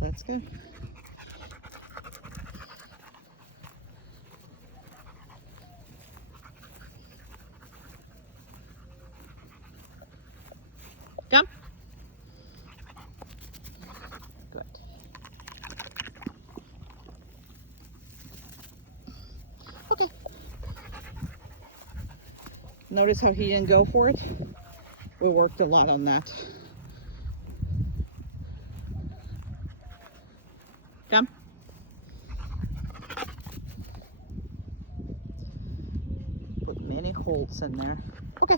Let's go. Come. Good. Okay. Notice how he didn't go for it? We worked a lot on that. Come. Put many holes in there. Okay.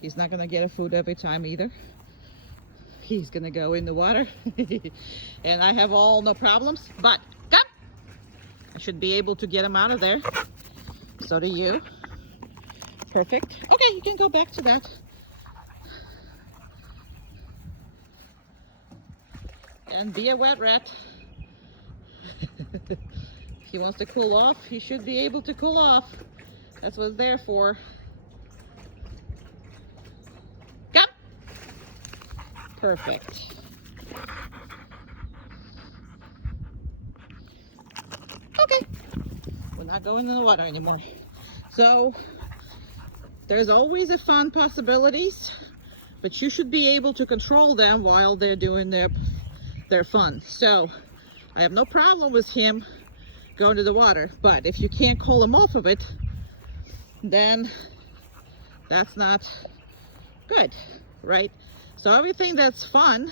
He's not gonna get a food every time either. He's gonna go in the water. And I have all no problems, but come. I should be able to get him out of there. So do you. Perfect. Okay, you can go back to that. And be a wet rat. If he wants to cool off, he should be able to cool off. That's what it's there for. Come. Perfect. Okay. We're not going in the water anymore. So there's always a fun possibilities, but you should be able to control them while they're doing their fun. So I have no problem with him going to the water, but if you can't call him off of it, then that's not good, right? So everything that's fun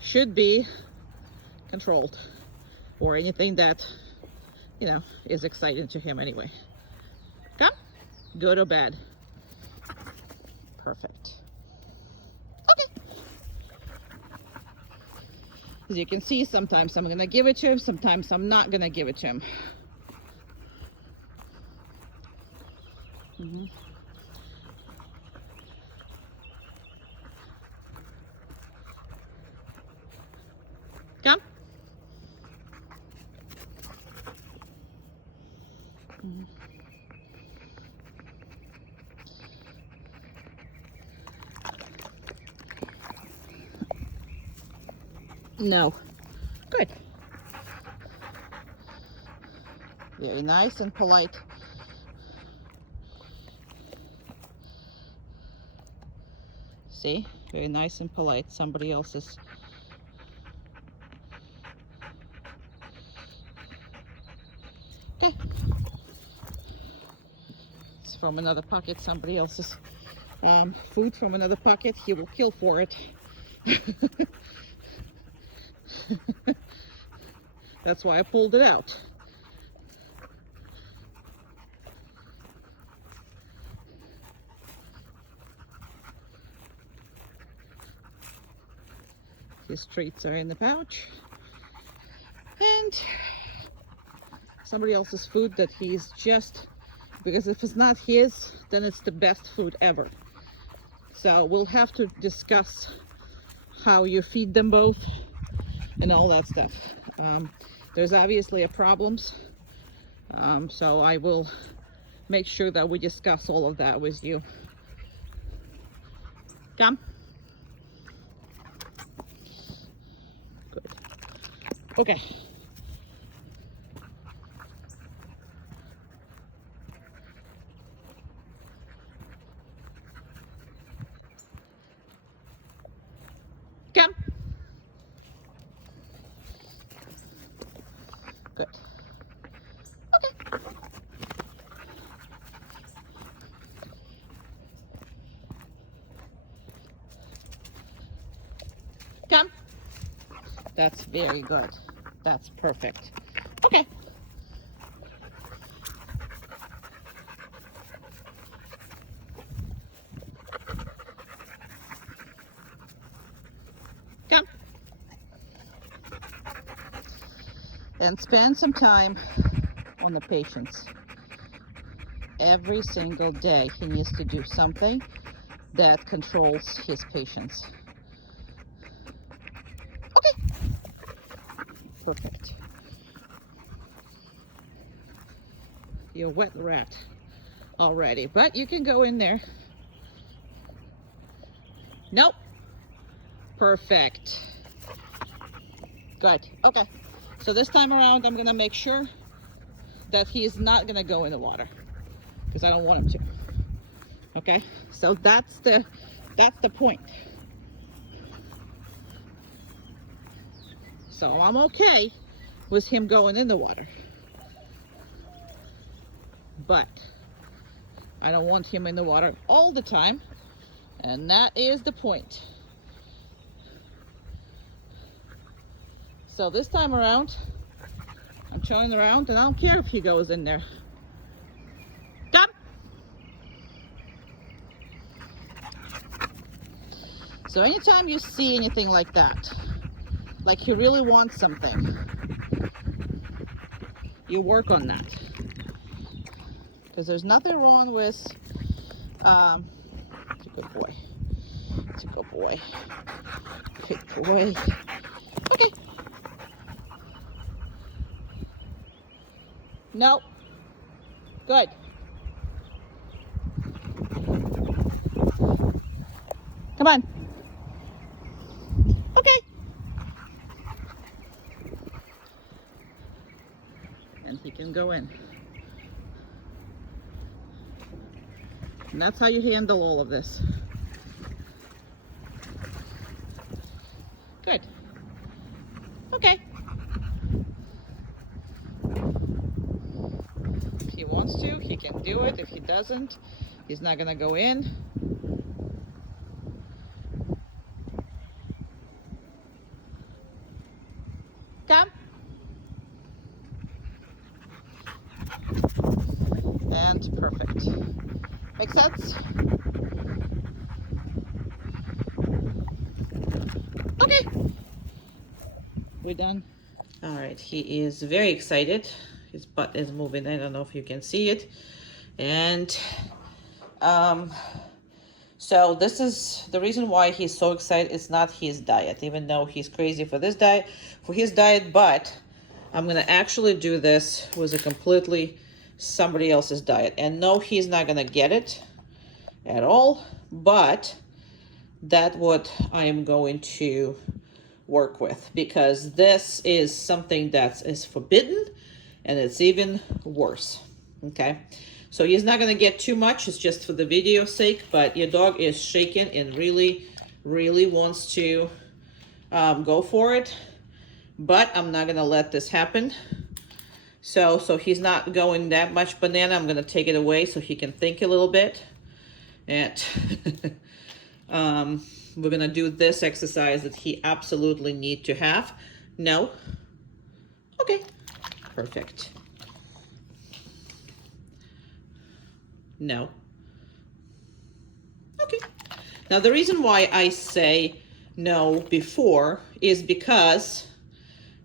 should be controlled, or anything that, you know, is exciting to him anyway. Come, go to bed. Perfect. Okay. As you can see, sometimes I'm gonna give it to him, sometimes I'm not gonna give it to him. Come. No. Good. Very nice and polite. See? Very nice and polite. Somebody else's. Okay. It's from another pocket. Somebody else's food from another pocket. He will kill for it. That's why I pulled it out. His treats are in the pouch. And somebody else's food that he's just, because if it's not his, then it's the best food ever. So we'll have to discuss how you feed them both and all that stuff. There's obviously a problems, so I will make sure that we discuss all of that with you. Come. Good. Okay. Come. Good. Okay. Come. That's very good. That's perfect. Okay. Come. And spend some time on the patients. Every single day he needs to do something that controls his patients. Okay. Perfect. You're a wet rat already, but you can go in there. Nope. Perfect. Good. Okay. So this time around, I'm gonna make sure that he is not gonna go in the water because I don't want him to. Okay. So that's the point. So I'm okay with him going in the water, but I don't want him in the water all the time, and that is the point. So this time around, I'm showing around, and I don't care if he goes in there. Come. So anytime you see anything like that, like he really wants something, you work on that. Because there's nothing wrong with, it's a good boy. It's a good boy. Good boy. Okay. No. Good. Come on. Okay. And he can go in. And that's how you handle all of this. Good. Okay. If he wants to, he can do it. If he doesn't, he's not gonna go in. Come. And perfect. Make sense? Okay. We're done. All right, he is very excited. His butt is moving. I don't know if you can see it. And so this is the reason why he's so excited. It's not his diet, even though he's crazy for this diet, for his diet, but I'm gonna actually do this with a completely somebody else's diet. And no, he's not gonna get it at all, but that's what I am going to work with, because this is something that is forbidden and it's even worse. Okay, so he's not going to get too much. It's just for the video's sake, but your dog is shaking and really wants to go for it, but I'm not going to let this happen. So he's not going that much banana. I'm going to take it away so he can think a little bit. And we're going to do this exercise that he absolutely need to have. No. Okay. Perfect. No. Okay. Now the reason why I say no before is because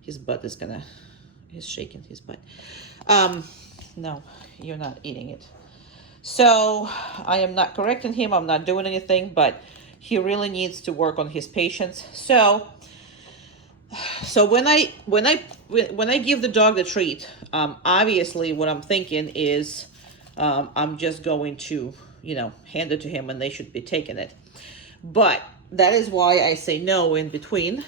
his butt is gonna, he's shaking his butt. No, you're not eating it. So I am not correcting him. I'm not doing anything, but he really needs to work on his patience. So when I give the dog the treat, obviously what I'm thinking is I'm just going to, hand it to him and they should be taking it. But that is why I say no in between,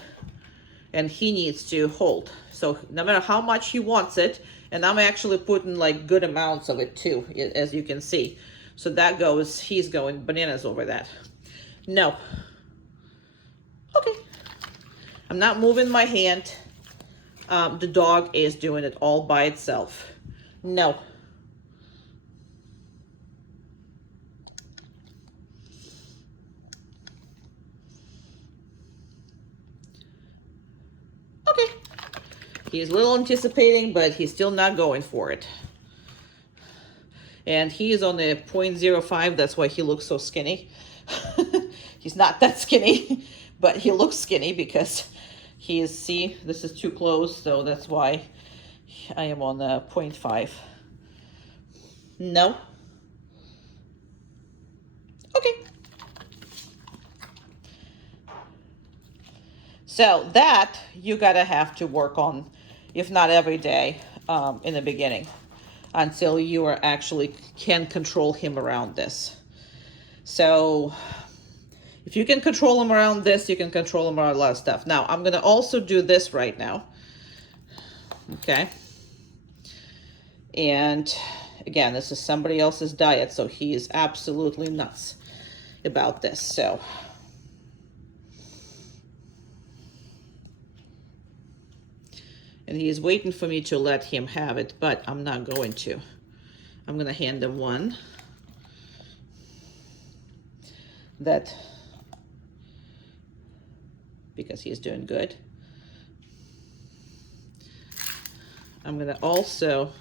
and he needs to hold. So no matter how much he wants it, and I'm actually putting like good amounts of it too, as you can see. So that goes, he's going bananas over that. No. Okay. I'm not moving my hand. The dog is doing it all by itself. No. Okay. He's a little anticipating, but he's still not going for it. And he is on the 0.05. That's why he looks so skinny. He's not that skinny, but he looks skinny because he is, see, this is too close. So that's why I am on the 0.5. No. Okay. So that you gotta have to work on, if not every day, in the beginning, until you are actually can control him around this. So If you can control him around this, you can control him around a lot of stuff. Now, I'm going to also do this right now. Okay. And again, this is somebody else's diet, so he is absolutely nuts about this. So and he is waiting for me to let him have it, but I'm not going to. I'm going to hand him one that, because he's doing good. I'm going to also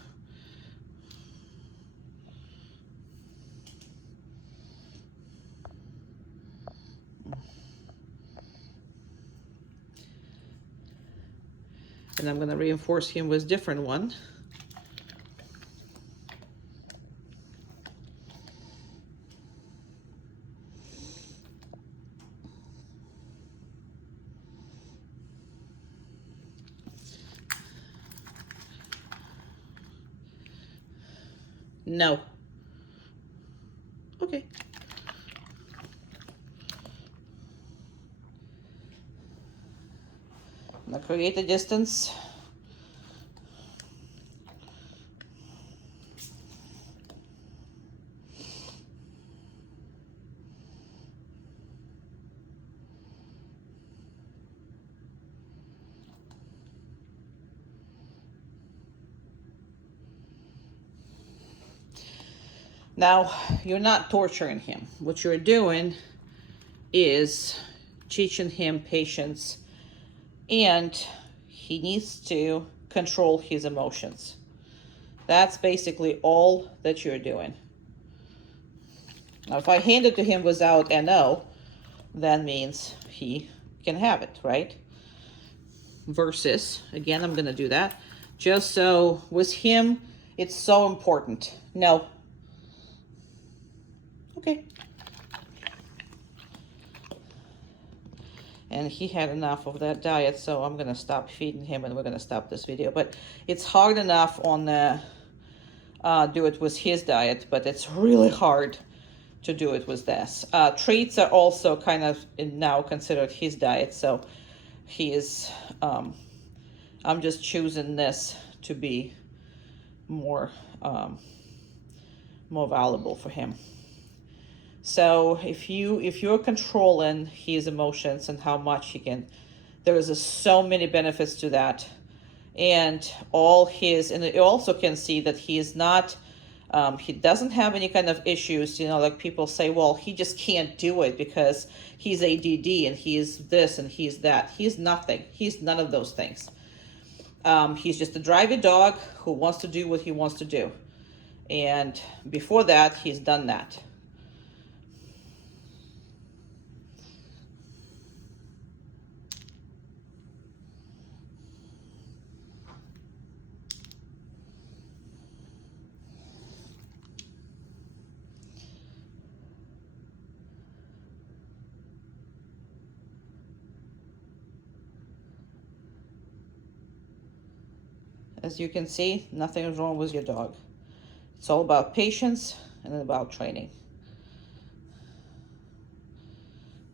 and I'm going to reinforce him with different one. No. Okay. Now create a distance. Now, you're not torturing him. What you're doing is teaching him patience, and he needs to control his emotions. That's basically all that you're doing. Now, if I hand it to him without NO, that means he can have it, right? Versus, again, I'm going to do that. Just so with him, it's so important. No. Okay. And he had enough of that diet, so I'm going to stop feeding him and we're going to stop this video. But it's hard enough on the do it with his diet, but it's really hard to do it with this. Treats are also kind of now considered his diet, so he is, I'm just choosing this to be more valuable for him. So if you're controlling his emotions and how much he can, there is so many benefits to that. And you also can see that he is not, he doesn't have any kind of issues, like people say, well, he just can't do it because he's ADD and he's this and he's that. He's nothing. He's none of those things. He's just a driving dog who wants to do what he wants to do. And before that, he's done that. As you can see, nothing is wrong with your dog. It's all about patience and about training.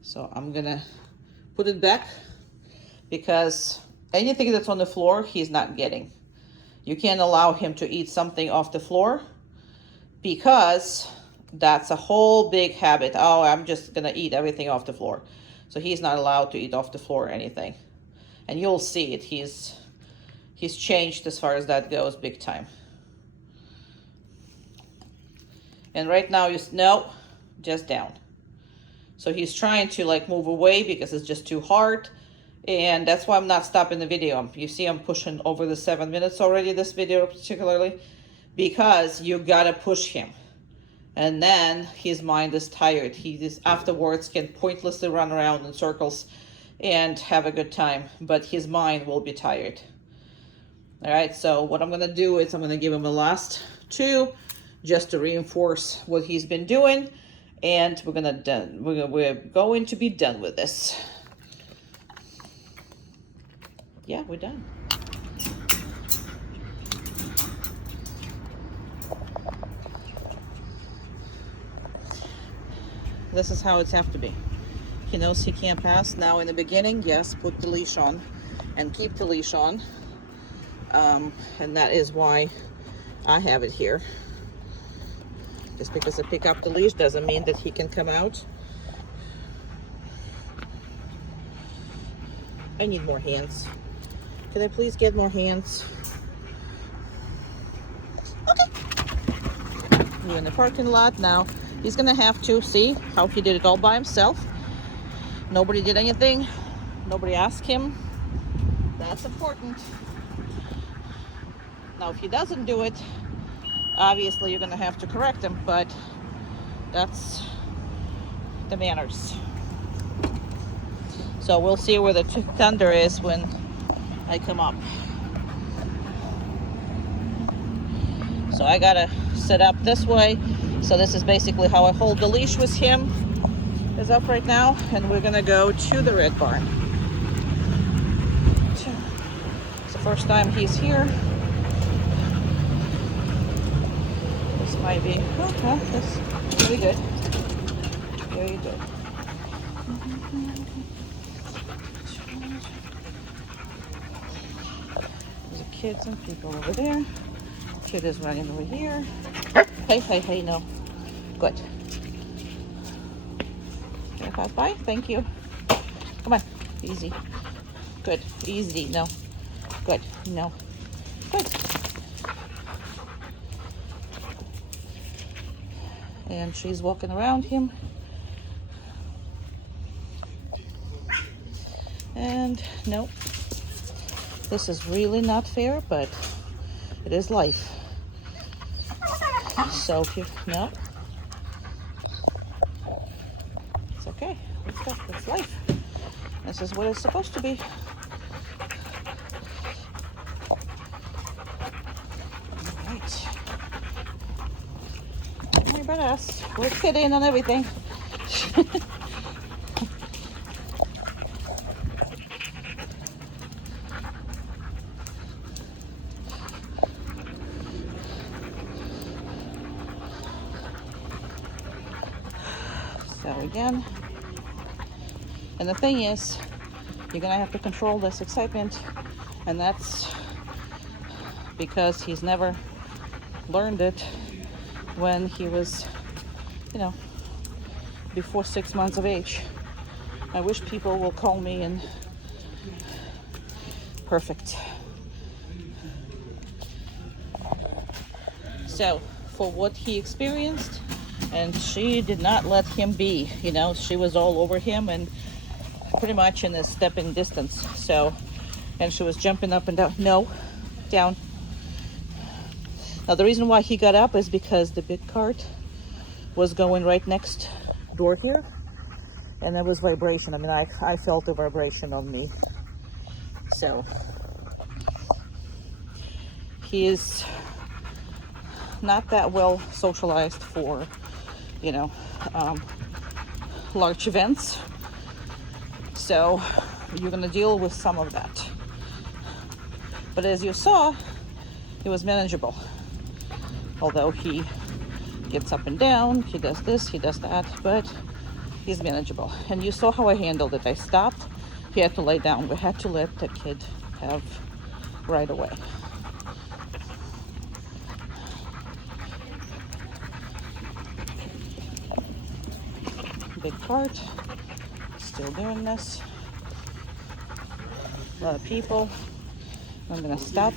So I'm gonna put it back because anything that's on the floor, he's not getting. You can't allow him to eat something off the floor because that's a whole big habit. Oh, I'm just gonna eat everything off the floor. So he's not allowed to eat off the floor or anything. And you'll see it, he's changed as far as that goes big time. And right now, no, just down. So he's trying to move away because it's just too hard. And that's why I'm not stopping the video. You see I'm pushing over the 7 minutes already, this video particularly, because you gotta push him. And then his mind is tired. He just afterwards can pointlessly run around in circles and have a good time, but his mind will be tired. All right, so what I'm going to do is I'm going to give him the last 2 just to reinforce what he's been doing, and we're going to be done with this. Yeah, we're done. This is how it's have to be. He knows he can't pass. Now in the beginning, yes, put the leash on and keep the leash on. And that is why I have it here. Just because I pick up the leash doesn't mean that he can come out. I need more hands. Can I please get more hands? Okay. We're in the parking lot now. He's gonna have to see how he did it all by himself. Nobody did anything. Nobody asked him. That's important. Now, if he doesn't do it, obviously you're gonna have to correct him, but that's the manners. So we'll see where the thunder is when I come up. So I gotta set up this way. So this is basically how I hold the leash with him. Is up right now, and we're gonna go to the red barn. It's the first time he's here. This might be, okay, that's very good. Very good. There's kids and people over there. Kid is running over here. Hey, no. Good. Can I pass by? Thank you. Come on. Easy. Good. Easy. No. Good. No. Good. And she's walking around him. And no. This is really not fair, but it is life. So if you, no. It's okay. Let's go. It's life. This is what it's supposed to be. Alright. Don't worry about us. We're kidding on everything. So again, and the thing is, you're gonna have to control this excitement, and that's because he's never learned it when he was, before 6 months of age. I wish people will call me and perfect. So for what he experienced, and she did not let him be, she was all over him and pretty much in a stepping distance. So, and she was jumping up and down. No, down. Now the reason why he got up is because the big cart was going right next door here, and there was vibration. I mean, I felt the vibration on me. So he is not that well socialized for large events, so you're gonna deal with some of that. But as you saw, it was manageable. Although he gets up and down, he does this, he does that, but he's manageable. And you saw how I handled it. I stopped, he had to lay down. We had to let the kid have right away. Big cart, still doing this. A lot of people. I'm gonna stop.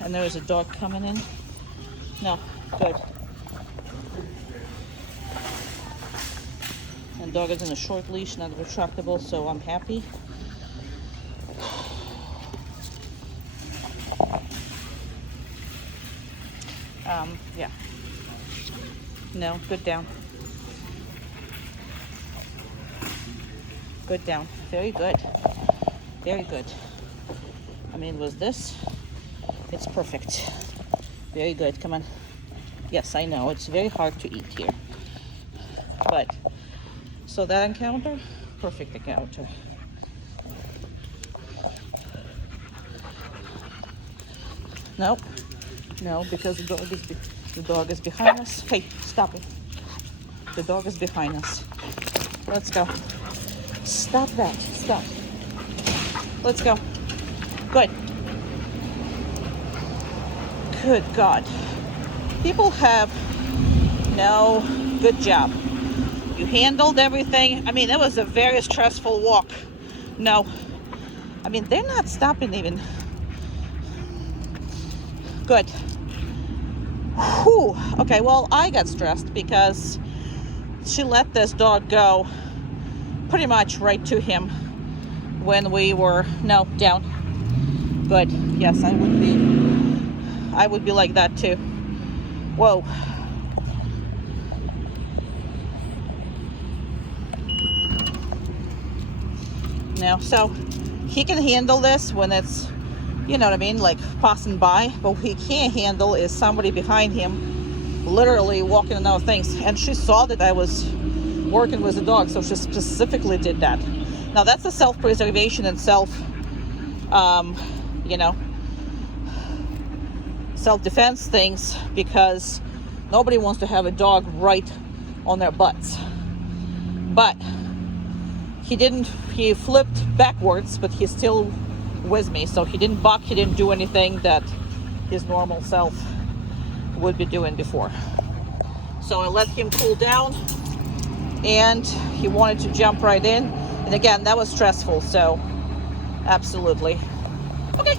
And there is a dog coming in. No, good. And dog is in a short leash, not retractable, so I'm happy. Yeah. No, good down. Good down. Very good. Very good. I mean, was this? It's perfect. Very good. Come on. Yes, I know. It's very hard to eat here. But, so that encounter, perfect encounter. Nope. No, because the dog is behind us. Hey, stop it. The dog is behind us. Let's go. Stop that. Stop. Let's go. Good. Good God. People have no good job. You handled everything. I mean, it was a very stressful walk. No. I mean, they're not stopping even. Good. Whew. Okay, well, I got stressed because she let this dog go pretty much right to him when we were, no, down. Good. Yes, I would be like that too. Whoa. Now, so he can handle this when it's, you know what I mean, like passing by. But what he can't handle is somebody behind him literally walking on other things. And she saw that I was working with the dog, so she specifically did that. Now, that's a self-preservation and you know, self-defense things, because nobody wants to have a dog right on their butts. But he flipped backwards, but he's still with me. So he didn't buck, he didn't do anything that his normal self would be doing before. So I let him cool down, and he wanted to jump right in. And again, that was stressful, so absolutely. Okay.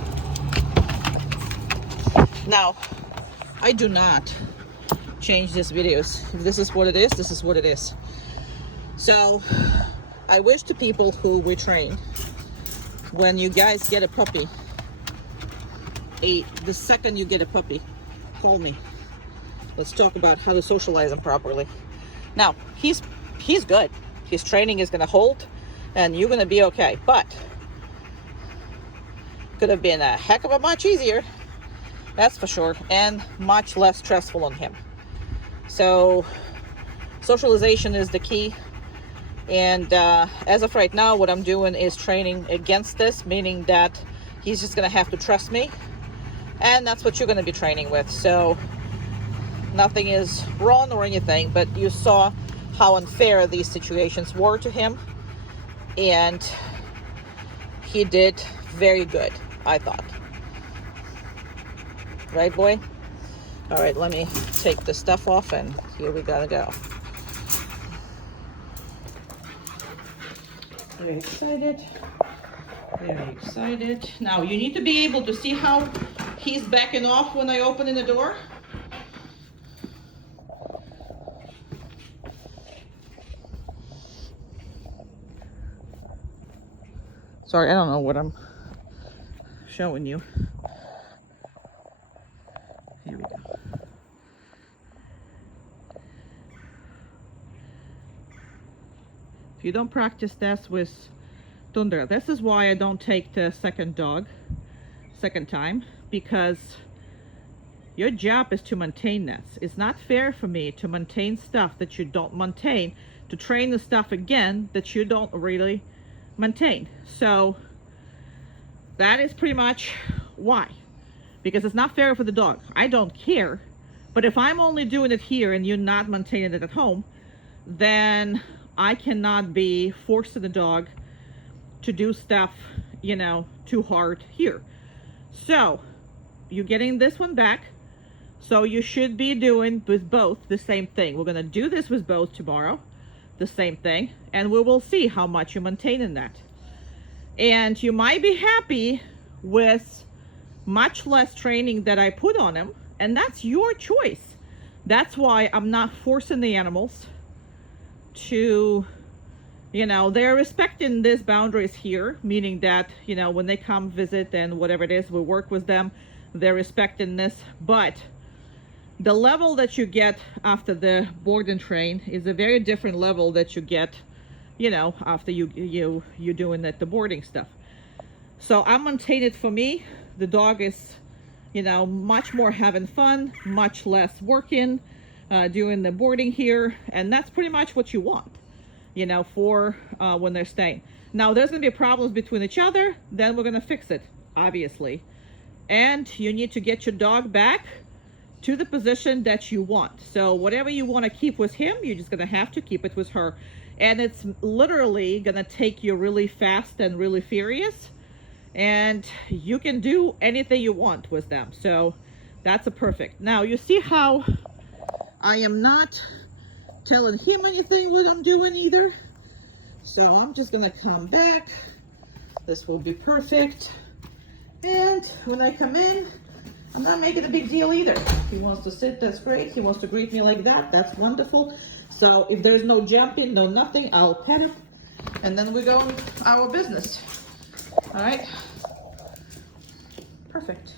Now, I do not change these videos. If this is what it is, this is what it is. So I wish to people who we train, when you guys get a puppy, the second you get a puppy, call me. Let's talk about how to socialize him properly. Now, he's good. His training is going to hold, and you're going to be okay. But could have been a heck of a much easier, that's for sure, and much less stressful on him. So socialization is the key. And as of right now, what I'm doing is training against this, meaning that he's just going to have to trust me. And that's what you're going to be training with. So nothing is wrong or anything, but you saw how unfair these situations were to him. And he did very good, I thought. Right, boy? All right, let me take the stuff off, and here we gotta go. Very excited. Very excited. Now, you need to be able to see how he's backing off when I open in the door. Sorry, I don't know what I'm showing you. Here we go. If you don't practice this with Tundra, this is why I don't take the second time, because your job is to maintain this. It's not fair for me to maintain stuff that you don't maintain, to train the stuff again that you don't really maintain. So that is pretty much why, because it's not fair for the dog. I don't care, but if I'm only doing it here and you're not maintaining it at home, then I cannot be forcing the dog to do stuff, you know, too hard here. So you're getting this one back, so you should be doing with both the same thing. We're going to do this with both tomorrow, the same thing, and we will see how much you maintain in that. And you might be happy with much less training that I put on him, and that's your choice. That's why I'm not forcing the animals to, you know, they're respecting these boundaries here, meaning that, you know, when they come visit and whatever it is, we work with them, they're respecting this. But the level that you get after the board and train is a very different level that you get, you know, after you're doing the boarding stuff. So I'm maintaining it for me. The dog is, you know, much more having fun, much less working, doing the boarding here, and that's pretty much what you want, you know, for when they're staying. Now, there's gonna be problems between each other, then we're gonna fix it, obviously. And you need to get your dog back to the position that you want. So whatever you want to keep with him, you're just going to have to keep it with her. And it's literally going to take you really fast and really furious. And you can do anything you want with them. So that's a perfect. Now you see how I am not telling him anything what I'm doing either. So I'm just going to come back. This will be perfect. And when I come in, I'm not making a big deal either. He wants to sit, that's great. He wants to greet me like that, that's wonderful. So if there's no jumping, no nothing, I'll pet him. And then we go on our business. All right? Perfect.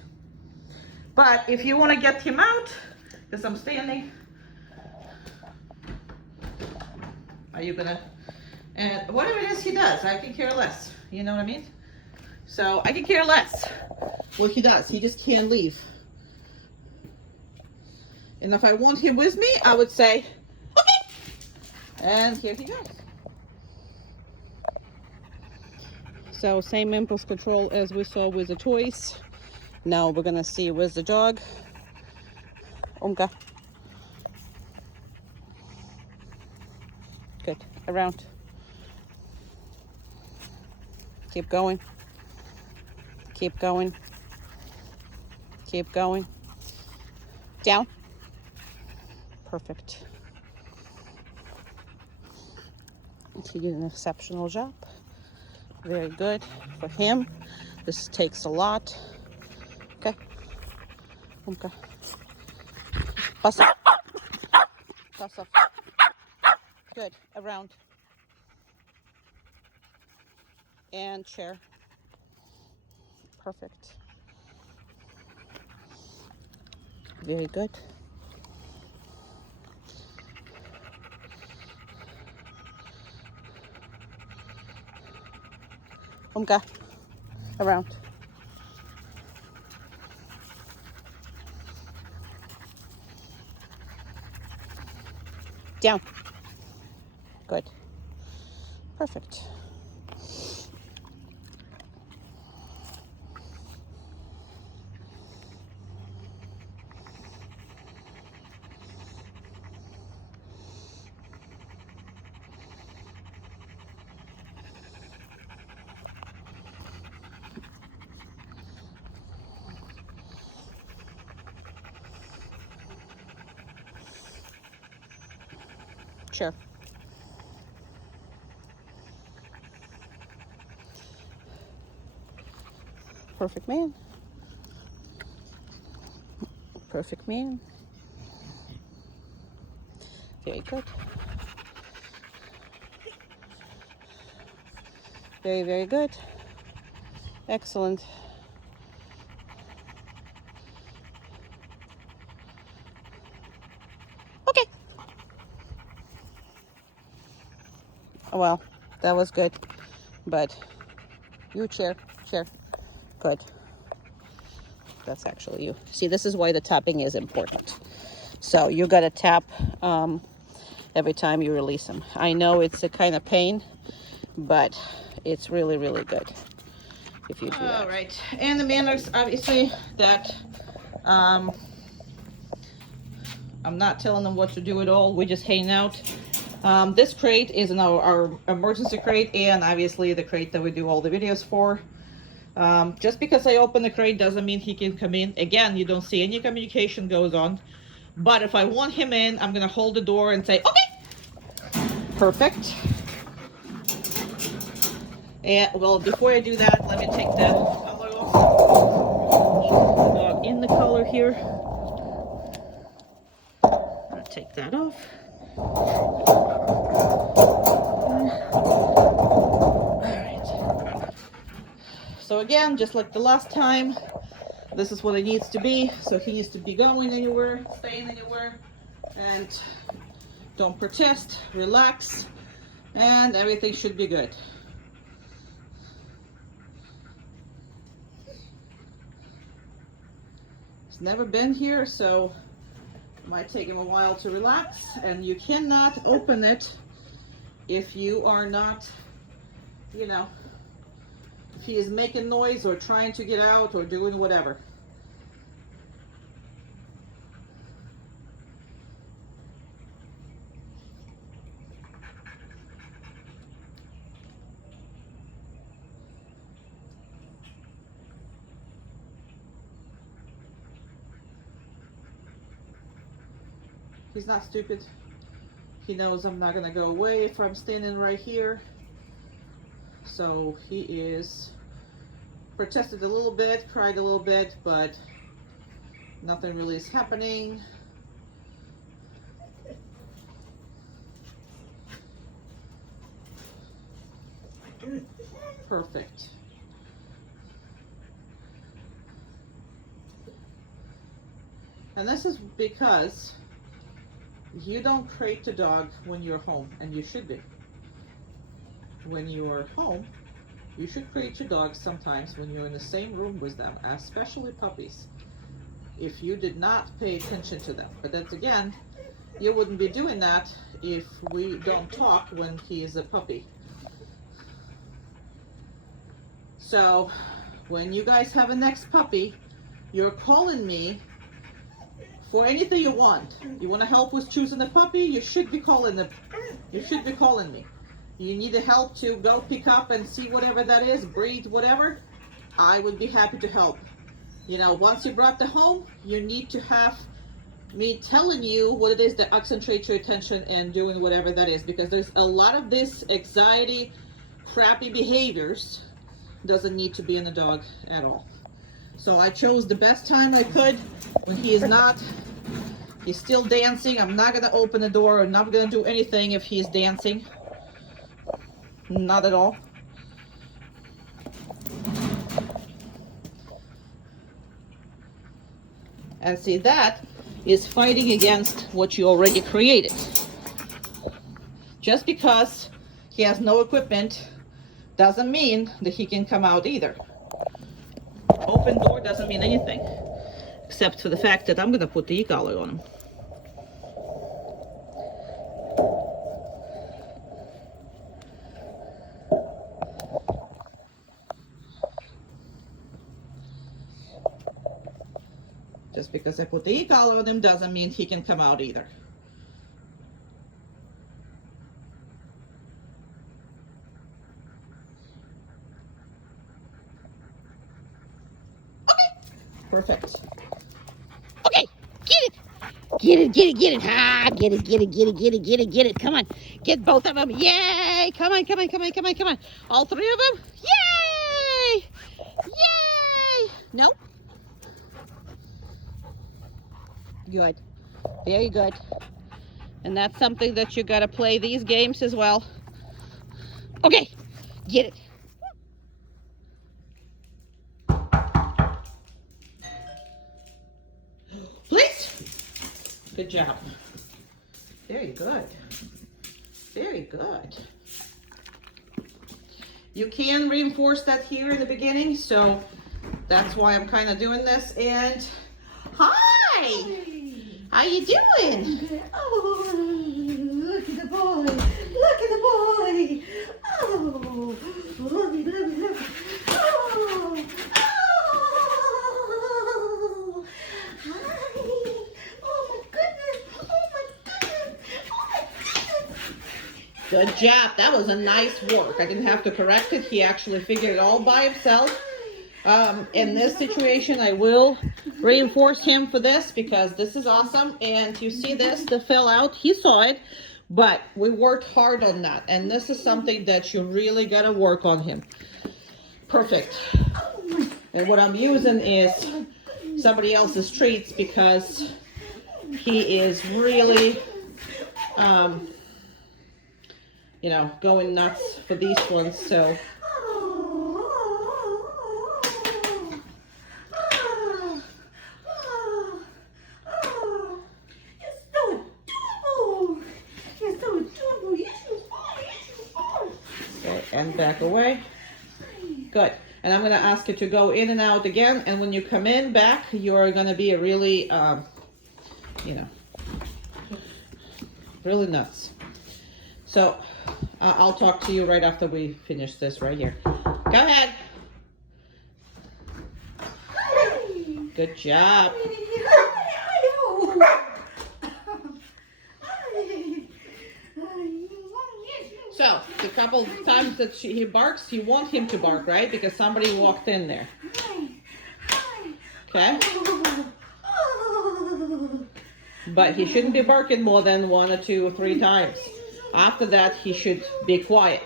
But if you want to get him out, because I'm standing, are you gonna, and whatever it is he does, I can care less. You know what I mean? So I can care less what he does. He just can't leave. And if I want him with me, I would say, okay. And here he goes. So same impulse control as we saw with the toys. Now we're gonna see with the dog. Omka. Good. Around. Keep going. Keep going. Keep going. Down. Perfect. He did an exceptional job. Very good for him. This takes a lot. Okay. Okay. Pass off. Pass off. Good. Around. And chair. Perfect. Very good. Omka. Around. Down. Good. Perfect. Sure. Perfect man. Perfect man. Very good. Very, very good. Excellent. Okay. Well, that was good. But you chair. Good. That's actually you. See, this is why the tapping is important. So you got to tap every time you release them. I know it's a kind of pain, but it's really, really good if you do that. All right. And the manners, obviously, that I'm not telling them what to do at all. We just hang out. This crate is our emergency crate, and obviously the crate that we do all the videos for. Just because I open the crate doesn't mean he can come in. Again, you don't see any communication goes on. But if I want him in, I'm going to hold the door and say, okay. Perfect. And, well, before I do that, let me take that collar off. In the collar here. I'll take that off. So again, just like the last time, this is what it needs to be. So he needs to be going anywhere, staying anywhere, and don't protest, relax, and everything should be good. He's never been here, so it might take him a while to relax, and you cannot open it if you are not, you know, if he is making noise or trying to get out or doing whatever. He's not stupid. He knows I'm not gonna go away if I'm standing right here. So he is protested a little bit, cried a little bit, but nothing really is happening. Perfect. And this is because you don't crate the dog when you're home, and you should be. When you are home, you should crate your dog sometimes when you're in the same room with them, especially puppies, if you did not pay attention to them. But that's, again, you wouldn't be doing that if we don't talk when he is a puppy. So when you guys have a next puppy, you're calling me for anything you want. You want to help with choosing a puppy, you should be calling me. You need help to go pick up and see whatever that is, breed, whatever, I would be happy to help. You know, once you brought the home, you need to have me telling you what it is that concentrates your attention and doing whatever that is, because there's a lot of this anxiety, crappy behaviors doesn't need to be in the dog at all. So I chose the best time I could when he's still dancing. I'm not gonna open the door. I'm not gonna do anything if he's dancing. Not at all. And see, that is fighting against what you already created. Just because he has no equipment doesn't mean that he can come out either. Open door doesn't mean anything, except for the fact that I'm gonna put the e-collar on him. Just because I put the e-collar on him doesn't mean he can come out either. Perfect. Okay, get it. Get it, get it, get it. Ah, get it, get it, get it, get it, get it, get it. Come on, get both of them. Yay! Come on, come on, come on, come on, come on. All three of them. Yay! Yay! No. Good. Very good. And that's something that you gotta play these games as well. Okay, get it. Good job. Very good. Very good. You can reinforce that here in the beginning, so that's why I'm kind of doing this. And hi! How you doing? Oh, look at the boy. Look at the boy. Oh, lovey, lovey, lovey. Oh, oh, hi. Good job. That was a nice work. I didn't have to correct it. He actually figured it all by himself. In this situation, I will reinforce him for this because this is awesome. And you see this, the fill out, he saw it, but we worked hard on that. And this is something that you really got to work on him. Perfect. And what I'm using is somebody else's treats because he is really, you know, going nuts for these ones. So okay, and back away. Good. And I'm going to ask you to go in and out again. And when you come in back, you're going to be a really, you know, really nuts. So I'll talk to you right after we finish this right here. Go ahead. Good job. So the couple times that he barks, you want him to bark, right? Because somebody walked in there. Okay? but he shouldn't be barking more than 1 or 2 or 3 times. After that, he should be quiet.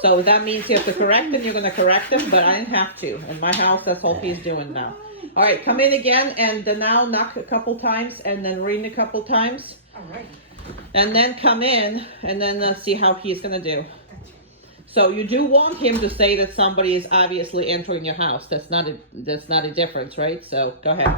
So that means you have to correct him. You're going to correct him, but I didn't have to. In my house, that's all he's doing now. All right, come in again, and then now knock a couple times, and then ring a couple times. All right. And then come in, and then see how he's going to do. So you do want him to say that somebody is obviously entering your house. That's not a difference, right? So go ahead.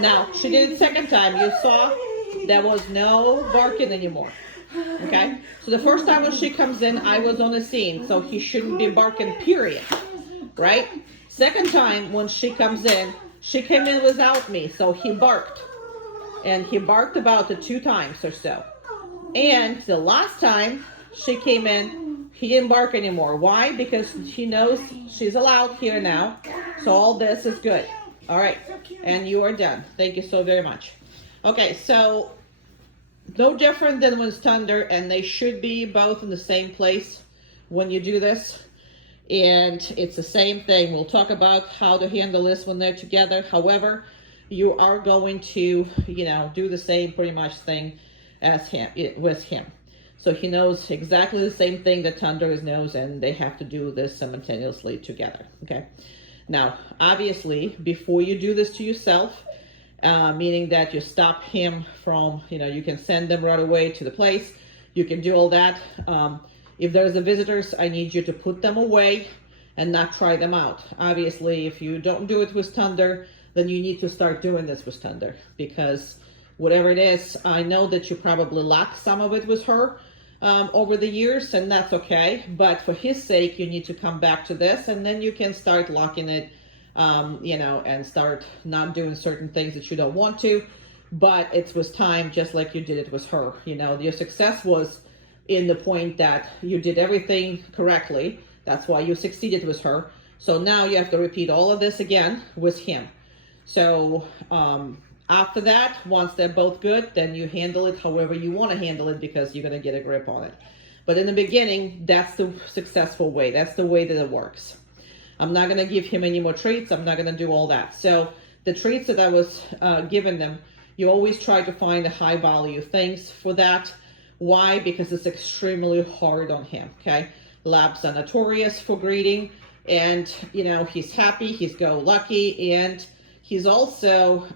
Now, she did it second time. You saw there was no barking anymore. Okay? So the first time when she comes in, I was on the scene. So he shouldn't be barking, period. Right? Second time when she comes in, she came in without me. So he barked. And he barked about 2 times or so. And the last time she came in, he didn't bark anymore. Why? Because he knows she's allowed here now. So all this is good. All right, and you are done. Thank you so very much. Okay, so no different than when it's Thunder, and they should be both in the same place when you do this. And it's the same thing. We'll talk about how to handle this when they're together. However, you are going to, do the same pretty much thing as him with him. So he knows exactly the same thing that Thunder knows, and they have to do this simultaneously together. Okay. Now, obviously, before you do this to yourself, meaning that you stop him from, you can send them right away to the place. You can do all that. If there's a visitors, I need you to put them away and not try them out. Obviously, if you don't do it with Thunder, then you need to start doing this with Thunder, because whatever it is, I know that you probably locked some of it with her over the years, and that's okay. But for his sake, you need to come back to this, and then you can start locking it, and start not doing certain things that you don't want to. But it was time, just like you did it with her. Your success was in the point that you did everything correctly. That's why you succeeded with her. So now you have to repeat all of this again with him. So after that, once they're both good, then you handle it however you want to handle it, because you're going to get a grip on it. But in the beginning, that's the successful way. That's the way that it works. I'm not going to give him any more treats. I'm not going to do all that. So the treats that I was giving them, you always try to find the high value things for that. Why? Because it's extremely hard on him, okay? Labs are notorious for greeting, and, he's happy, he's go-lucky, and he's also,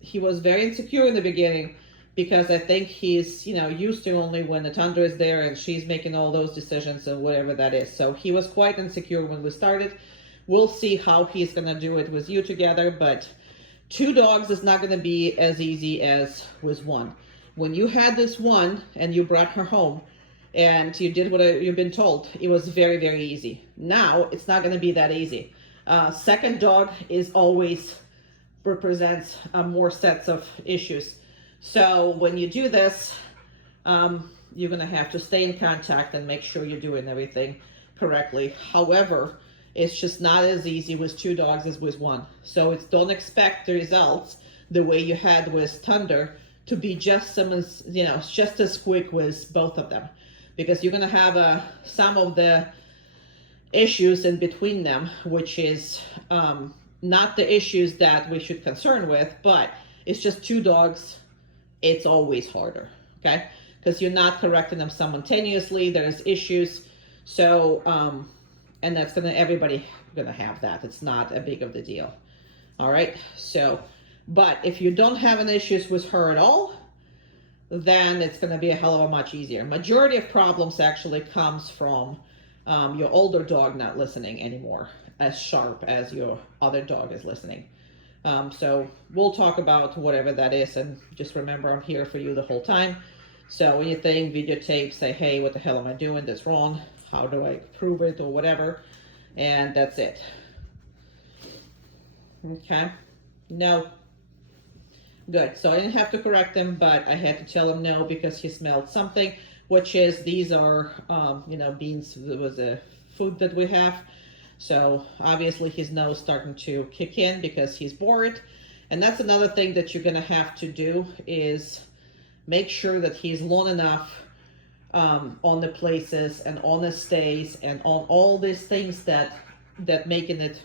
he was very insecure in the beginning, because I think he's, used to only when the Thunder is there and she's making all those decisions and whatever that is. So he was quite insecure when we started. We'll see how he's going to do it with you together, but 2 dogs is not going to be as easy as with 1. When you had this one and you brought her home and you did what you've been told, it was very, very easy. Now it's not going to be that easy. Second dog is always represents more sets of issues. So when you do this, you're going to have to stay in contact and make sure you're doing everything correctly. However, it's just not as easy with 2 dogs as with 1. So don't expect the results the way you had with Thunder to be just just as quick with both of them, because you're going to have some of the issues in between them, which is not the issues that we should concern with, but it's just 2 dogs. It's always harder, okay? Because you're not correcting them simultaneously. There's issues. So, and that's everybody gonna have that. It's not a big of the deal. All right. So, but if you don't have any issues with her at all, then it's gonna be a hell of a much easier. Majority of problems actually comes from your older dog not listening anymore as sharp as your other dog is listening. So we'll talk about whatever that is, and just remember I'm here for you the whole time. So anything, videotape, say, hey, what the hell am I doing? That's wrong. How do I prove it, or whatever? And that's it. Okay. No. Good. So I didn't have to correct him, but I had to tell him no, because he smelled something, which is, these are, beans. It was a food that we have. So obviously his nose starting to kick in because he's bored. And that's another thing that you're going to have to do is make sure that he's long enough on the places and on the stays and on all these things that making it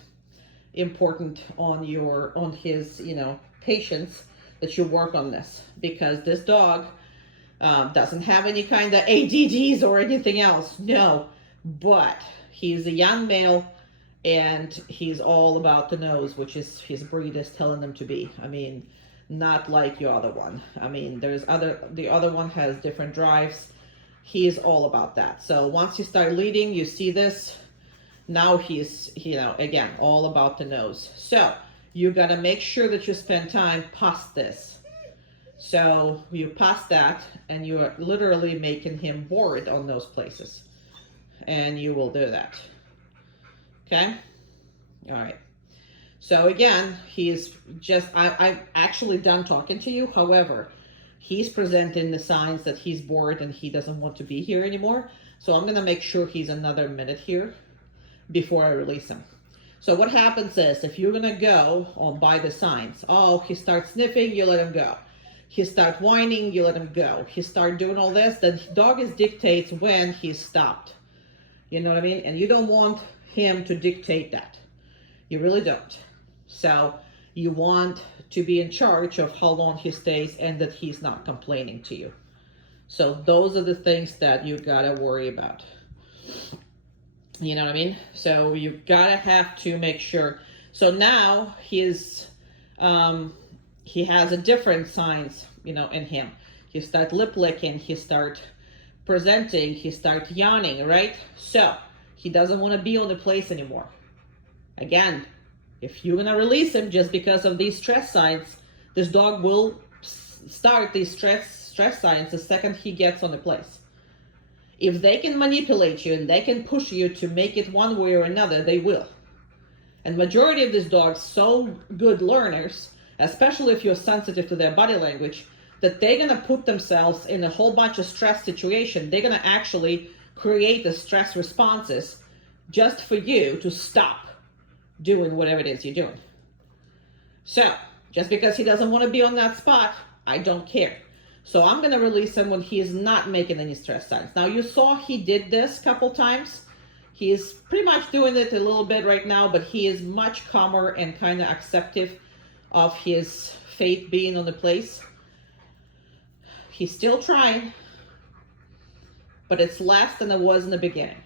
important on his, you know, patience, that you work on this, because this dog doesn't have any kind of ADDs or anything else. No, but he's a young male and he's all about the nose, which is his breed is telling him to be. I mean, not like your other one. I mean, the other one has different drives. He's all about that. So once you start leading, you see this. Now he's, you know, again, all about the nose. So you got to make sure that you spend time past this. So you pass that and you are literally making him bored on those places. And you will do that. Okay? All right. So again, he's just, I'm actually done talking to you. However, he's presenting the signs that he's bored and he doesn't want to be here anymore. So I'm going to make sure he's another minute here before I release him. So what happens is, if you're going to go on by the signs, oh, he starts sniffing, you let him go. He starts whining, you let him go. He starts doing all this, the dog dictates when he's stopped. You know what I mean? And you don't want him to dictate that. You really don't. So you want to be in charge of how long he stays and that he's not complaining to you. So those are the things that you gotta worry about. You know what I mean? So you gotta have to make sure. So now he has a different signs, you know, in him. He start lip licking, he start presenting, he start yawning, right? So he doesn't want to be on the place anymore. Again, if you're gonna release him just because of these stress signs, this dog will start these stress signs the second he gets on the place. If they can manipulate you and they can push you to make it one way or another, they will. And majority of these dogs, so good learners, especially if you're sensitive to their body language, that they're gonna put themselves in a whole bunch of stress situation. They're gonna actually create the stress responses just for you to stop doing whatever it is you're doing. So just because he doesn't want to be on that spot, I don't care. So I'm going to release him when he is not making any stress signs. Now you saw he did this a couple times. He is pretty much doing it a little bit right now, but he is much calmer and kind of acceptive of his fate being on the place. He's still trying, but it's less than it was in the beginning.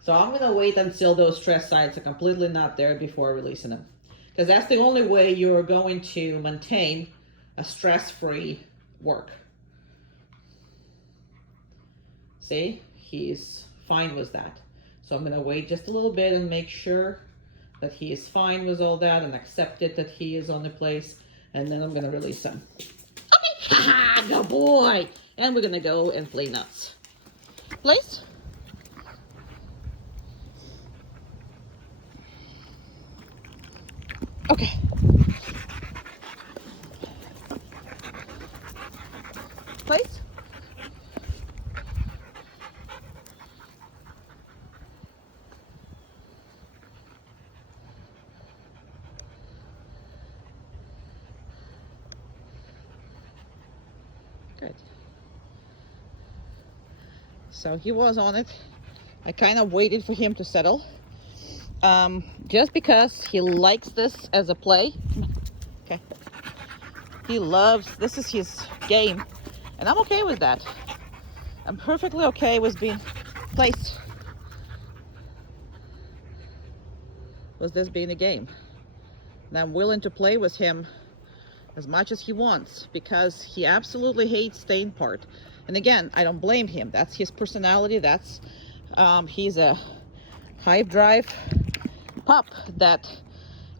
So I'm going to wait until those stress signs are completely not there before releasing them. Because that's the only way you're going to maintain a stress-free work. See, he's fine with that. So I'm going to wait just a little bit and make sure that he is fine with all that and accept it that he is on the place. And then I'm going to release him. Okay, ha, good boy. And we're going to go and play nuts. Place. Okay. Place. Good. So he was on it. I kind of waited for him to settle. Just because he likes this as a play. Okay. He loves, this is his game. And I'm okay with that. I'm perfectly okay with being placed. With this being a game. And I'm willing to play with him as much as he wants, because he absolutely hates staying part. And again, I don't blame him. That's his personality. That's, he's a high drive pup that,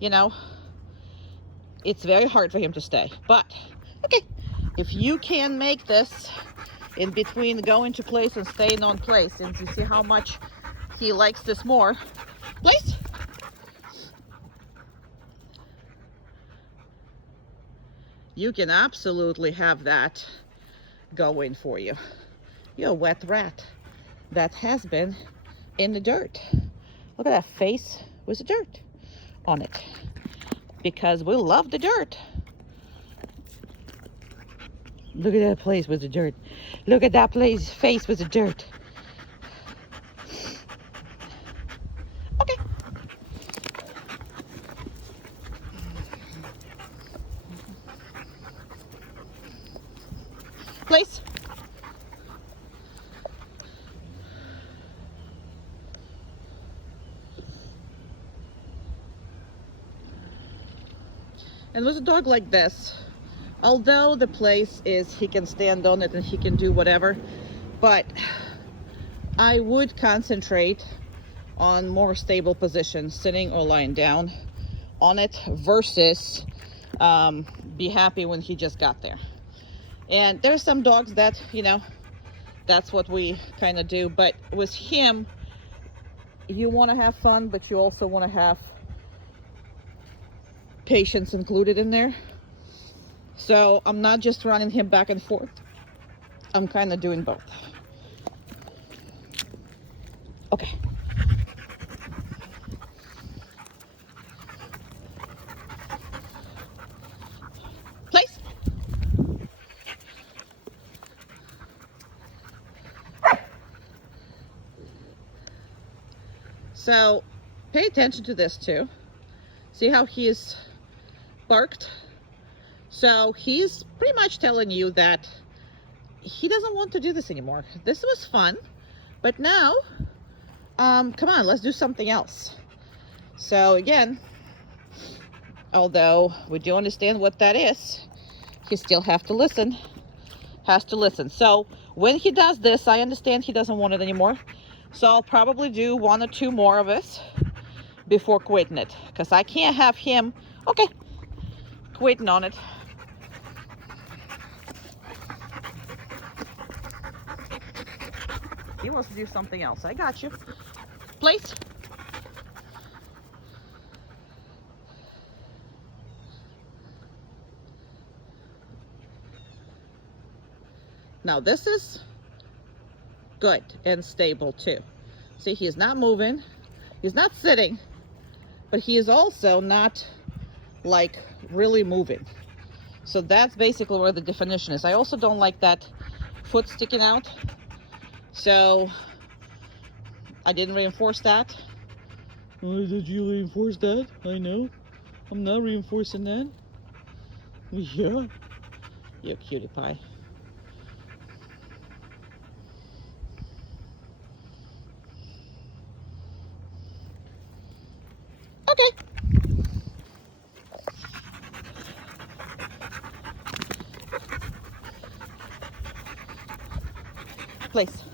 you know, it's very hard for him to stay. But okay, if you can make this in between going to place and staying on place, and you see how much he likes this more, place. You can absolutely have that going for you. You're a wet rat that has been in the dirt. Look at that face with the dirt on it, because we love the dirt. Look at that place with the dirt. Look at that place face with the dirt. Okay. Place. And with a dog like this, although the place is, he can stand on it and he can do whatever, but I would concentrate on more stable positions, sitting or lying down on it, versus be happy when he just got there. And there's some dogs that, you know, that's what we kind of do. But with him, you want to have fun, but you also want to have patience included in there. So I'm not just running him back and forth. I'm kind of doing both. Okay. Place. So pay attention to this too. See how he is barked? So he's pretty much telling you that he doesn't want to do this anymore. This was fun, but now, come on, let's do something else. So again, although we do understand what that is, he still has to listen. So when he does this, I understand he doesn't want it anymore. So I'll probably do 1 or 2 more of this before quitting it, because I can't have him, okay, quitting on it. He wants to do something else. I got you. Place. Now this is good and stable too. See, he's not moving. He's not sitting, but he is also not like really moving. So that's basically where the definition is. I also don't like that foot sticking out. So I didn't reinforce that. Oh, did you reinforce that? I know. I'm not reinforcing that. Yeah. You cutie pie. Okay. Place.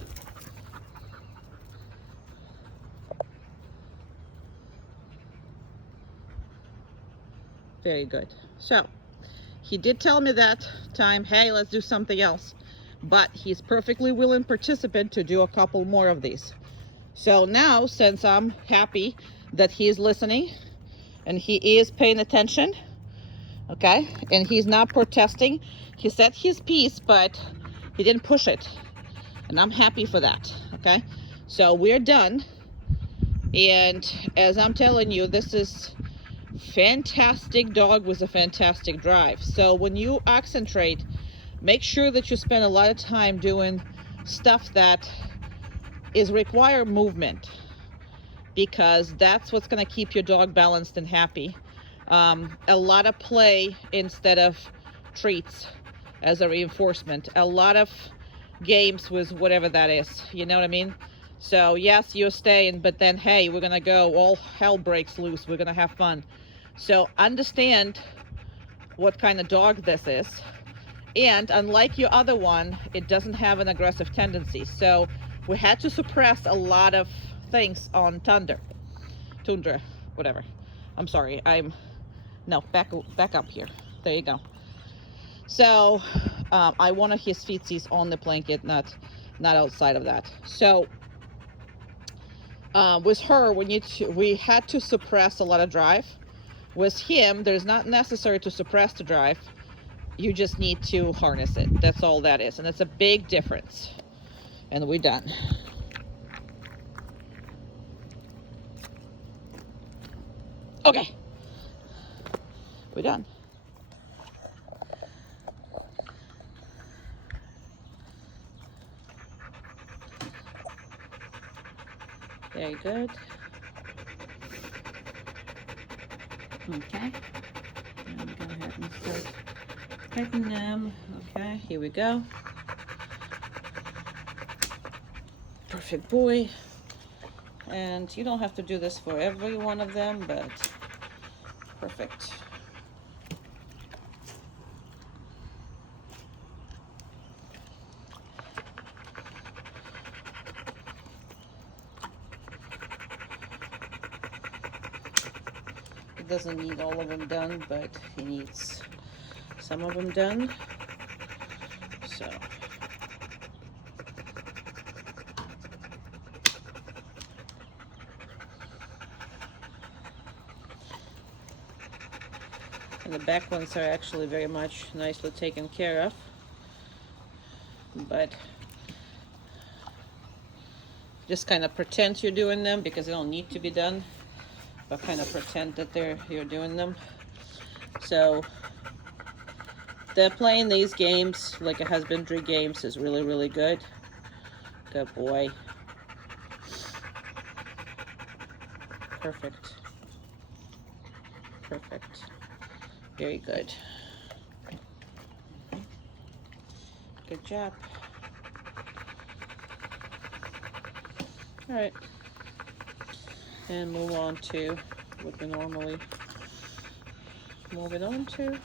Very good. So he did tell me that time, hey, let's do something else. But he's perfectly willing participant to do a couple more of these. So now, since I'm happy that he is listening and he is paying attention, okay, and he's not protesting, he said his piece, but he didn't push it. And I'm happy for that, okay? So we're done. And as I'm telling you, this is fantastic dog with a fantastic drive. So when you concentrate, make sure that you spend a lot of time doing stuff that is require movement, because that's what's going to keep your dog balanced and happy. A lot of play instead of treats as a reinforcement. A lot of games with whatever that is, you know what I mean? So yes, you're staying, but then hey, we're gonna go, all hell breaks loose, we're gonna have fun. So understand what kind of dog this is, and unlike your other one, it doesn't have an aggressive tendency. So we had to suppress a lot of things on Tundra, whatever. I'm sorry, no, back up here, there you go. So I wanted his feetsies on the blanket, not outside of that. So with her, we had to suppress a lot of drive. With him, there's not necessary to suppress the drive. You just need to harness it. That's all that is. And it's a big difference. And we're done. Okay. We're done. Very good. Okay. Now go ahead and start petting them. Okay, here we go. Perfect boy. And you don't have to do this for every one of them, but perfect. He doesn't need all of them done, but he needs some of them done. So. And the back ones are actually very much nicely taken care of. But just kind of pretend you're doing them because they don't need to be done. But kind of pretend that you're doing them. So they're playing these games like a husbandry games is really, really good. Good boy. Perfect. Perfect. Very good. Good job. All right. And move on to what we normally move it on to.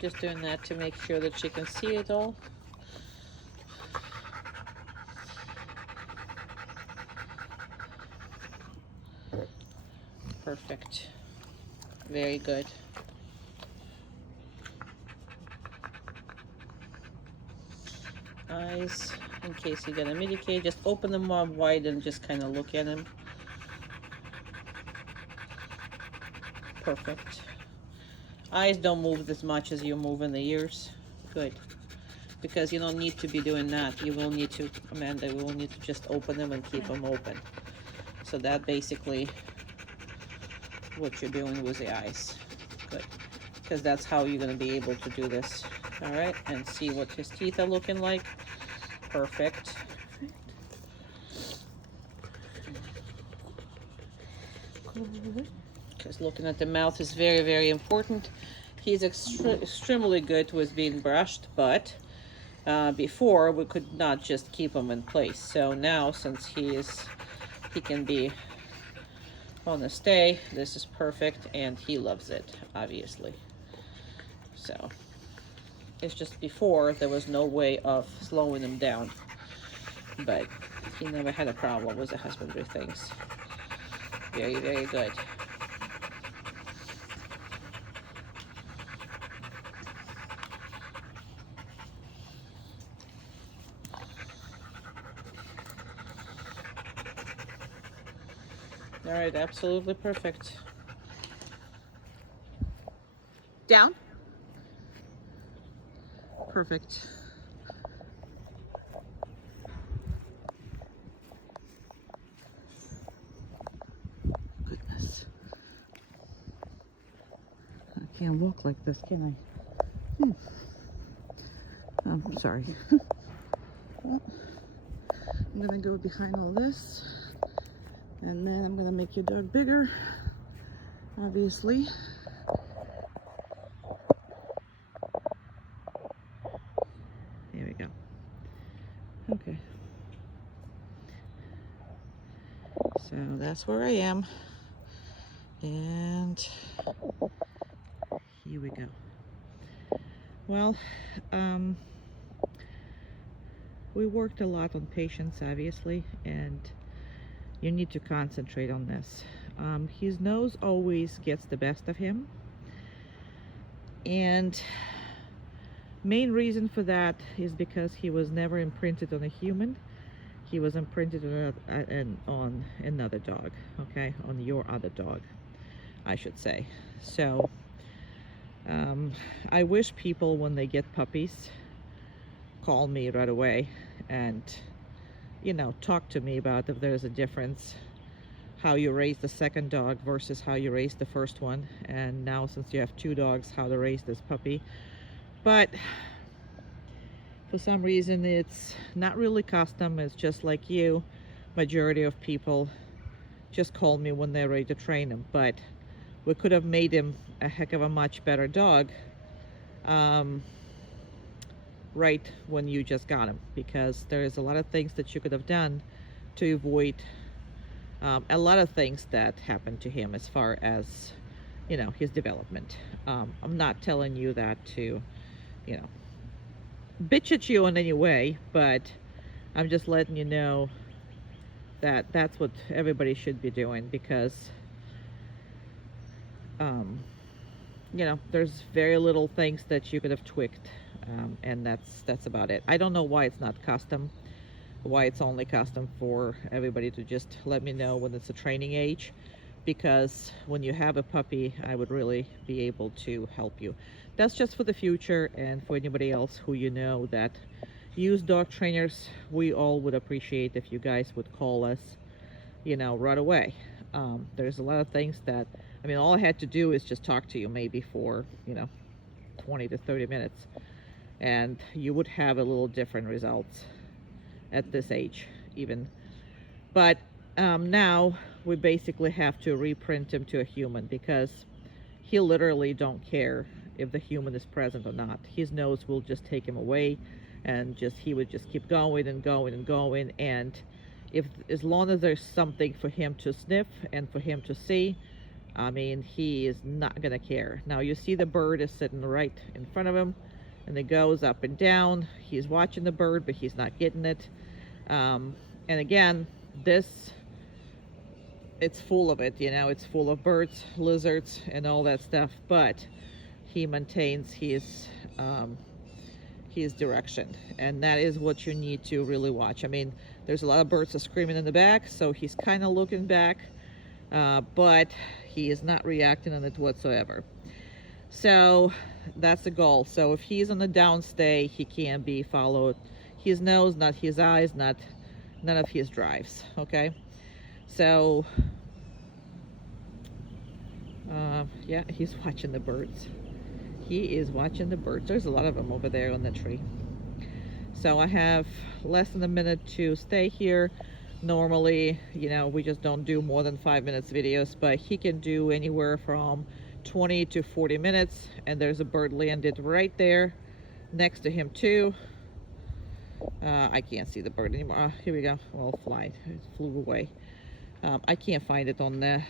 Just doing that to make sure that she can see it all. Perfect. Very good. Eyes, in case you get a medicate, just open them up wide and just kind of look at them. Perfect. Eyes don't move as much as you move in the ears. Good. Because you don't need to be doing that. You will need to, Amanda, we will need to just open them and keep them open. So that basically what you're doing with the eyes. Good. Because that's how you're going to be able to do this. All right. And see what his teeth are looking like. Perfect. Because looking at the mouth is very, very important. He's extremely good with being brushed, but before we could not just keep him in place. So now, since he can be on a stay, this is perfect, and he loves it, obviously. So it's just before there was no way of slowing him down, but he never had a problem with the husbandry things. Very, very good. All right, absolutely perfect. Down. Perfect. Goodness. I can't walk like this, can I? I'm sorry. Well, I'm gonna go behind all this. And then I'm gonna make your dog bigger, obviously. There we go. Okay. So that's where I am. And here we go. Well, we worked a lot on patience, obviously, and you need to concentrate on this. His nose always gets the best of him, and main reason for that is because he was never imprinted on a human. He was imprinted on another dog, okay, on your other dog, I should say. So I wish people, when they get puppies, call me right away and, you know, talk to me about if there's a difference, how you raise the second dog versus how you raise the first one, and now since you have 2 dogs, how to raise this puppy. But for some reason it's not really custom. It's just like you, majority of people just call me when they're ready to train him. But we could have made him a heck of a much better dog right when you just got him, because there's a lot of things that you could have done to avoid a lot of things that happened to him as far as, you know, his development. I'm not telling you that to, you know, bitch at you in any way, but I'm just letting you know that that's what everybody should be doing, because you know, there's very little things that you could have tweaked, and that's about it. I don't know why it's not custom, why it's only custom for everybody to just let me know when it's a training age, because when you have a puppy, I would really be able to help you. That's just for the future, and for anybody else who you know that use dog trainers, we all would appreciate if you guys would call us, you know, right away. There's a lot of things that, I mean, all I had to do is just talk to you maybe for, you know, 20 to 30 minutes, and you would have a little different results at this age even. But now we basically have to reprint him to a human, because he literally don't care if the human is present or not. His nose will just take him away, and he would just keep going and going and going. And as long as there's something for him to sniff and for him to see, I mean, he is not gonna care. Now you see the bird is sitting right in front of him, and it goes up and down. He's watching the bird, but he's not getting it. And again, it's full of it, you know, it's full of birds, lizards, and all that stuff, but he maintains his direction, and that is what you need to really watch. I mean, there's a lot of birds are screaming in the back, so he's kind of looking back, but he is not reacting on it whatsoever. So that's the goal. So if he's on the downstay, he can be followed. His nose, not his eyes, none of his drives. Okay, so yeah, he's watching the birds. He is watching the birds. There's a lot of them over there on the tree. So I have less than a minute to stay here. Normally, you know, we just don't do more than 5 minutes videos, but he can do anywhere from 20 to 40 minutes. And there's a bird landed right there next to him too. I can't see the bird anymore. Here we go. Well, it flew away. I can't find it on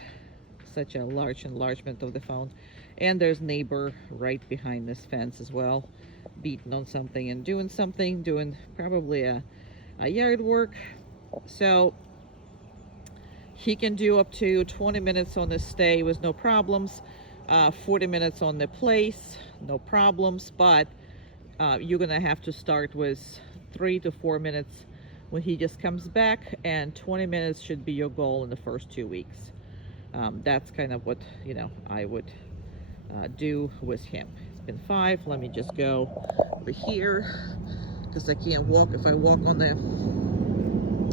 such a large enlargement of the phone. And there's neighbor right behind this fence as well, beating on something and doing probably a yard work. So he can do up to 20 minutes on the stay with no problems, 40 minutes on the place, no problems, but you're gonna have to start with 3 to 4 minutes when he just comes back, and 20 minutes should be your goal in the first 2 weeks. That's kind of what, you know, I would do with him. It's been 5. Let me just go over here, because I can't walk. If I walk on the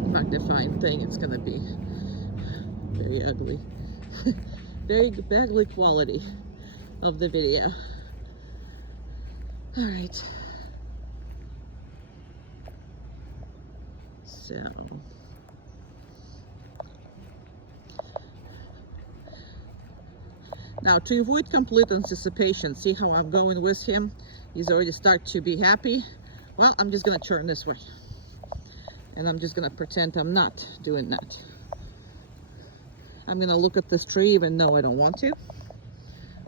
magnifying thing, it's gonna be very ugly. Very ugly quality of the video. All right. So now, to avoid complete anticipation, see how I'm going with him? He's already started to be happy. Well, I'm just gonna turn this way, and I'm just gonna pretend I'm not doing that. I'm gonna look at this tree, even though I don't want to,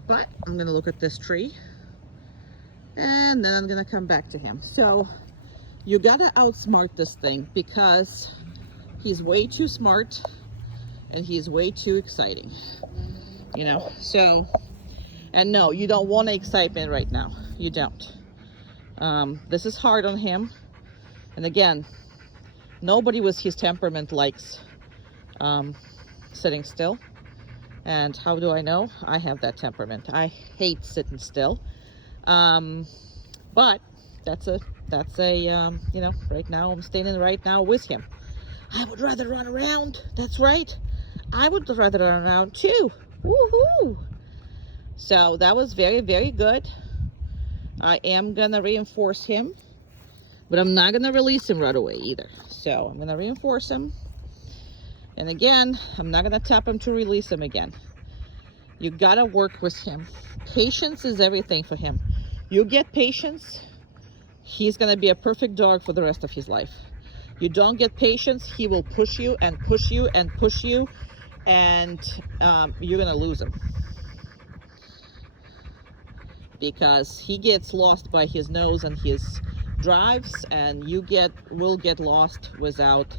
but I'm gonna look at this tree, and then I'm gonna come back to him. So you gotta outsmart this thing, because he's way too smart and he's way too exciting, you know. So, and no, you don't want excitement right now. You don't. This is hard on him, and again, nobody with his temperament likes sitting still. And how do I know? I have that temperament. I hate sitting still. But that's a you know, right now I'm standing right now with him. I would rather run around. That's right. I would rather run around too. Woohoo! So that was very, very good. I am gonna reinforce him, but I'm not gonna release him right away either. So I'm gonna reinforce him. And again, I'm not gonna tap him to release him again. You gotta work with him. Patience is everything for him. You get patience, he's gonna be a perfect dog for the rest of his life. You don't get patience, he will push you and push you and push you, and you're gonna lose him. Because he gets lost by his nose and his drives, and you will get lost without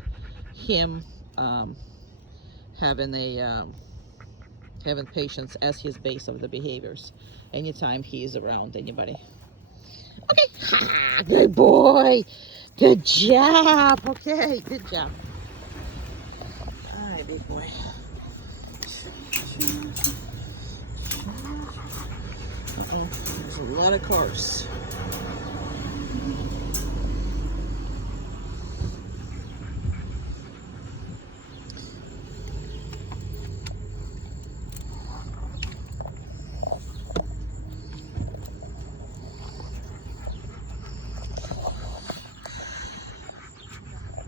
him having patience as his base of the behaviors anytime he is around anybody. Okay, good boy, good job. Okay, good job. All right, big boy. There's a lot of cars.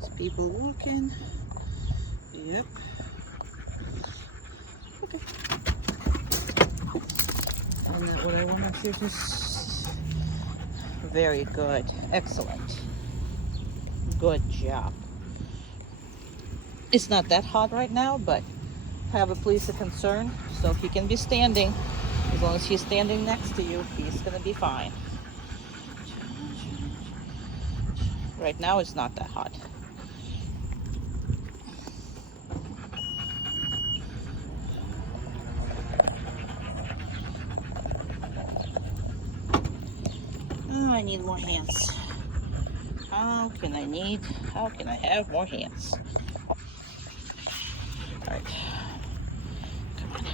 There's people walking. Yep. Okay. Isn't that what I wanted to do? Very good. Excellent. Good job. It's not that hot right now, but I have a place of concern. So if he can be standing, as long as he's standing next to you, he's gonna be fine. Right now it's not that hot. Oh, I need more hands. How can I have more hands? All right. Come on.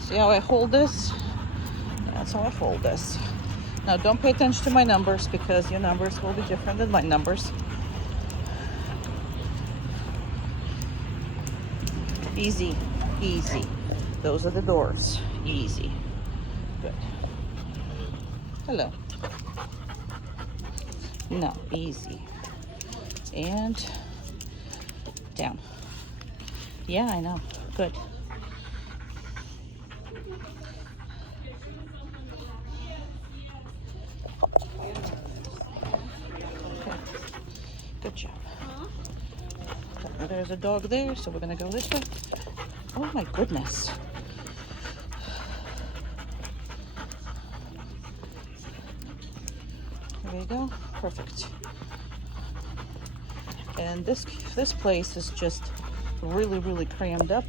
See how I hold this? That's how I fold this. Now don't pay attention to my numbers, because your numbers will be different than my numbers. Easy, easy. Those are the doors. Easy. Good. Hello. No, easy. And down. Yeah, I know. Good. Okay. Good job. There's a dog there, so we're gonna go this way. Oh my goodness. There you go. Perfect. And this place is just really crammed up.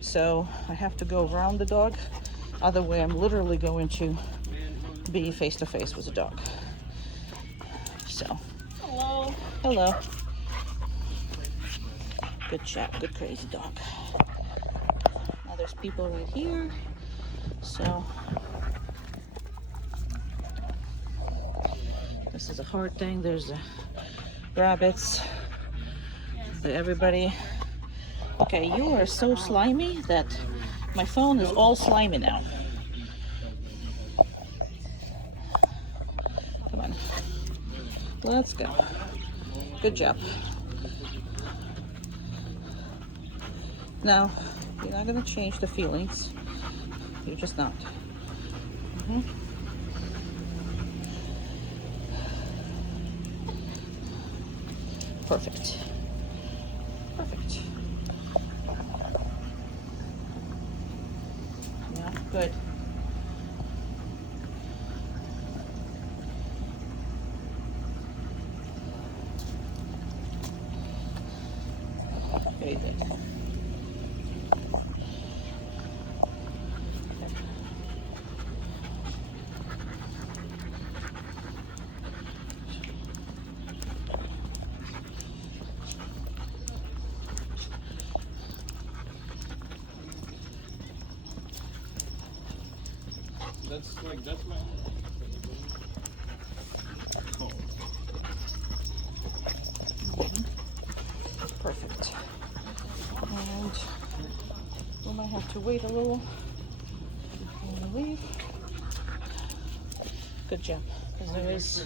So I have to go around the dog. Other way, I'm literally going to be face to face with the dog. So. Hello. Hello. Good job. Good crazy dog. Now there's people right here. So this is a hard thing. There's rabbits. Everybody. Okay, you are so slimy that my phone is all slimy now. Come on. Let's go. Good job. Now, you're not going to change the feelings. You're just not. Perfect. Perfect. Yeah, good. Very good. That's my to wait a little before we leave. Good job. Because there is,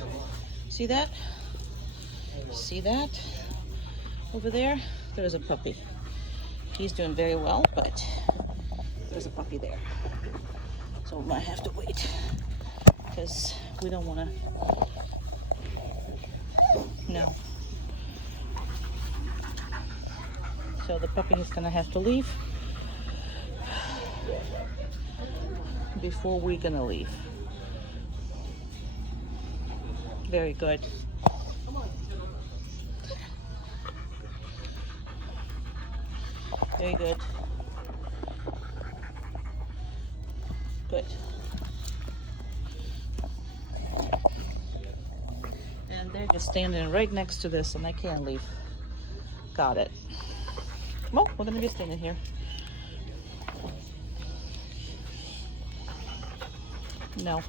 see that? See that? Over there, there's a puppy. He's doing very well, but there's a puppy there. So we might have to wait because we don't want to, no. So the puppy is gonna have to leave before we're gonna leave. Very good. Very good. Good. And they're just standing right next to this and I can't leave. Got it. Well, we're gonna be standing here. No.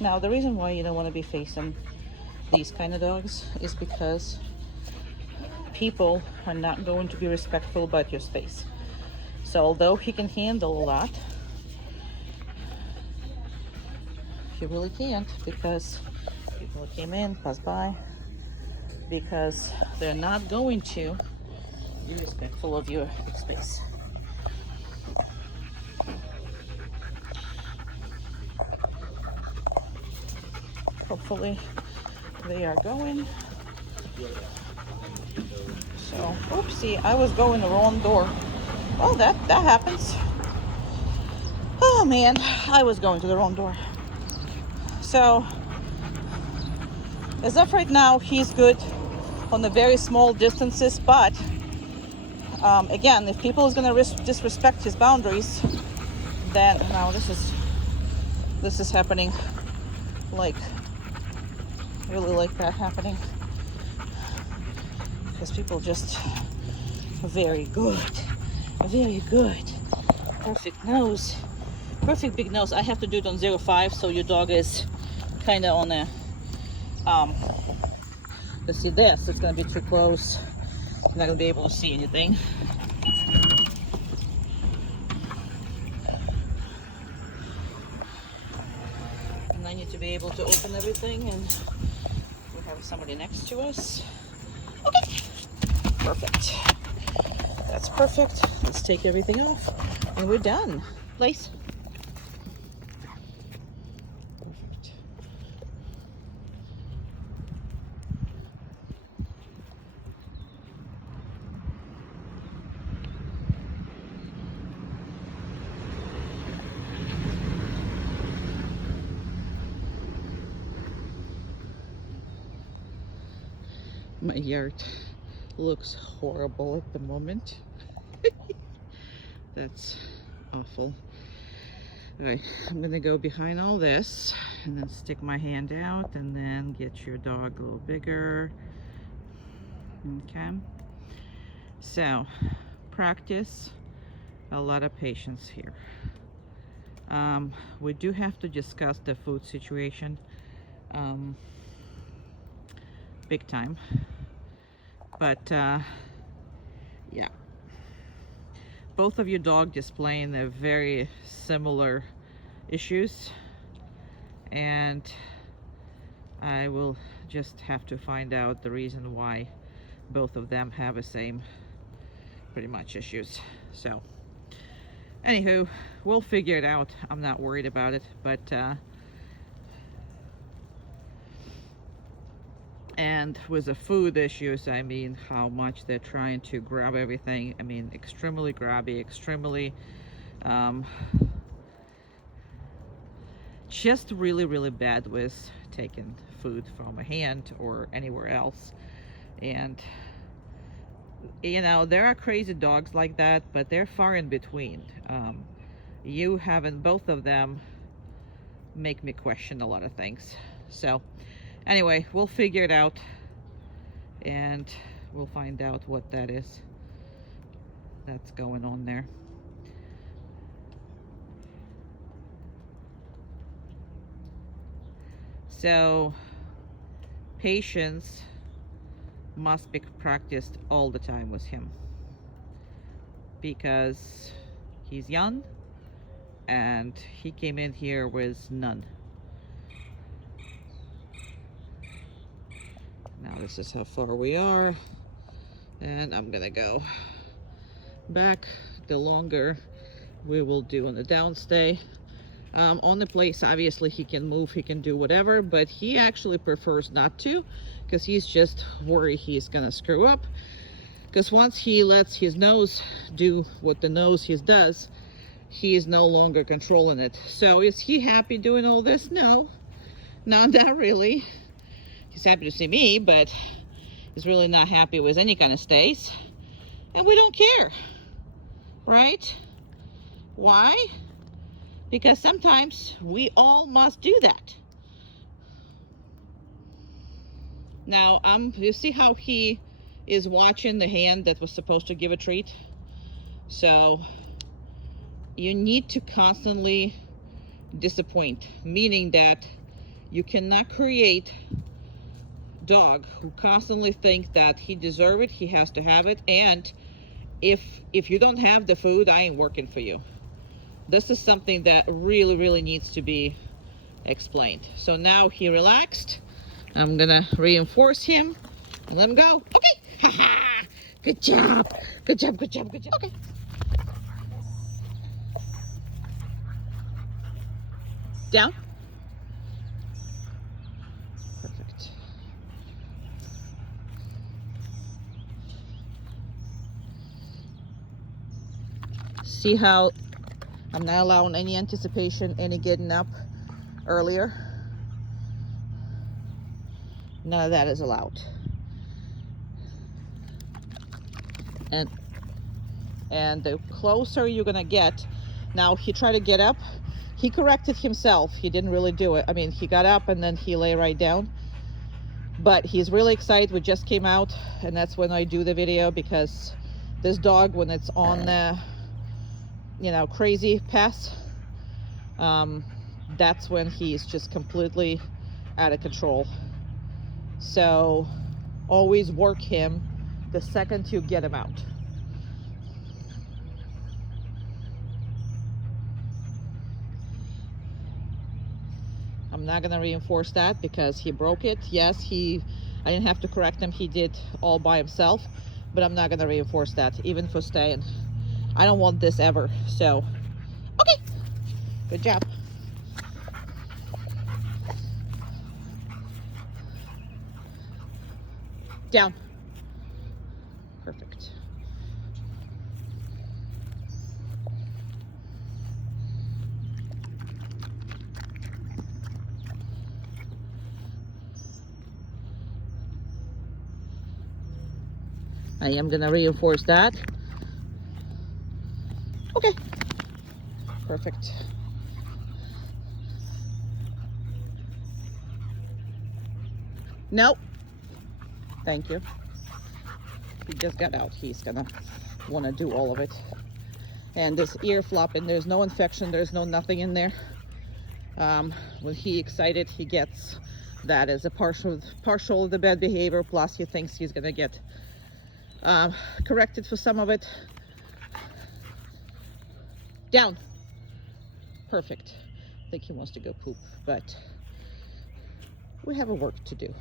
Now, the reason why you don't want to be facing these kind of dogs is because people are not going to be respectful about your space. So although he can handle a lot, he really can't because people came in, passed by, because they're not going to be respectful of your space. Hopefully they are going. So, oopsie, I was going the wrong door. Oh, that happens. Oh man, I was going to the wrong door. So, as of right now, he's good on the very small distances, but again, if people is gonna disrespect his boundaries, then now this is happening, like really like that happening, because people just very good, perfect nose, perfect big nose. I have to do it on 0.5, so your dog is kind of on a let's see this, it's gonna be too close. I'm not gonna be able to see anything. And I need to be able to open everything, and we have somebody next to us. Okay, perfect. That's perfect. Let's take everything off, and we're done. Place. Perfect. My yard looks horrible at the moment. That's awful. Alright, I'm gonna go behind all this and then stick my hand out and then get your dog a little bigger. Okay. So, practice a lot of patience here. We do have to discuss the food situation big time. But yeah, both of your dog displaying the very similar issues, and I will just have to find out the reason why both of them have the same pretty much issues. So anywho, we'll figure it out. I'm not worried about it, but and with the food issues, I mean, how much they're trying to grab everything. I mean, extremely grabby, extremely just really bad with taking food from a hand or anywhere else. And you know, there are crazy dogs like that, but they're far in between. You having both of them make me question a lot of things. So anyway, we'll figure it out and we'll find out what that is that's going on there. So patience must be practiced all the time with him, because he's young and he came in here with none. Now this is how far we are, and I'm gonna go back. The longer we will do on the downstay. On the place, obviously he can move, he can do whatever, but he actually prefers not to, because he's just worried he's gonna screw up. Because once he lets his nose do what the nose does, he is no longer controlling it. So is he happy doing all this? No, not really. He's happy to see me, but he's really not happy with any kind of stays. And we don't care, right? Why? Because sometimes we all must do that. Now, you see how he is watching the hand that was supposed to give a treat? So you need to constantly disappoint, meaning that you cannot create dog who constantly think that he deserves it, he has to have it, and if you don't have the food, I ain't working for you. This is something that really needs to be explained. So now he relaxed. I'm gonna reinforce him and let him go. Okay. Ha-ha. Good job. Good job, good job, good job. Okay. Down. Perfect. See how I'm not allowing any anticipation, any getting up earlier. None of that is allowed. And the closer you're gonna get, now he tried to get up, he corrected himself, he didn't really do it. I mean, he got up and then he lay right down, but he's really excited. We just came out, and that's when I do the video, because this dog, when it's on the crazy pass, that's when he's just completely out of control. So always work him the second you get him out. I'm not gonna reinforce that because he broke it. Yes, I didn't have to correct him, he did all by himself, but I'm not gonna reinforce that, even for staying. I don't want this ever. So okay, good job. Down. Perfect. I am gonna reinforce that. Okay. Perfect. Nope. Thank you. He just got out. He's gonna want to do all of it. And this ear flopping, there's no infection, there's no nothing in there. When he excited, he gets that as a partial of the bad behavior, plus he thinks he's gonna get corrected for some of it. Down. Perfect. I think he wants to go poop, but we have a work to do.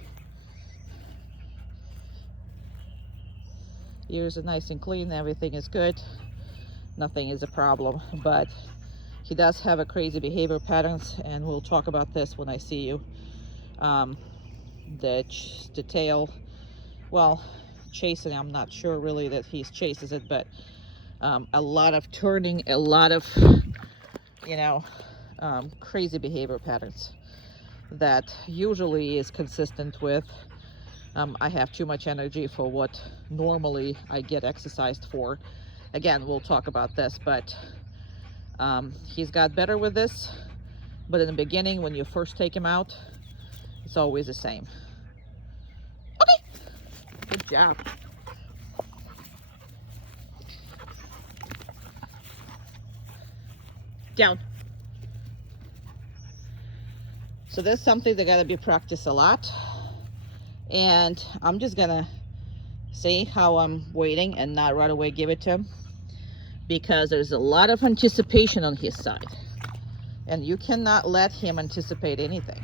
Ears are nice and clean, everything is good, nothing is a problem, but he does have a crazy behavior patterns, and we'll talk about this when I see you. The tail, well, chasing, I'm not sure really that he chases it, but a lot of turning, a lot of crazy behavior patterns that usually is consistent with I have too much energy for what normally I get exercised for. Again, we'll talk about this, but he's got better with this, but in the beginning, when you first take him out, it's always the same. Okay, good job. Down. So that's something that gotta be practiced a lot. And I'm just gonna see how I'm waiting and not right away give it to him, because there's a lot of anticipation on his side, and you cannot let him anticipate anything.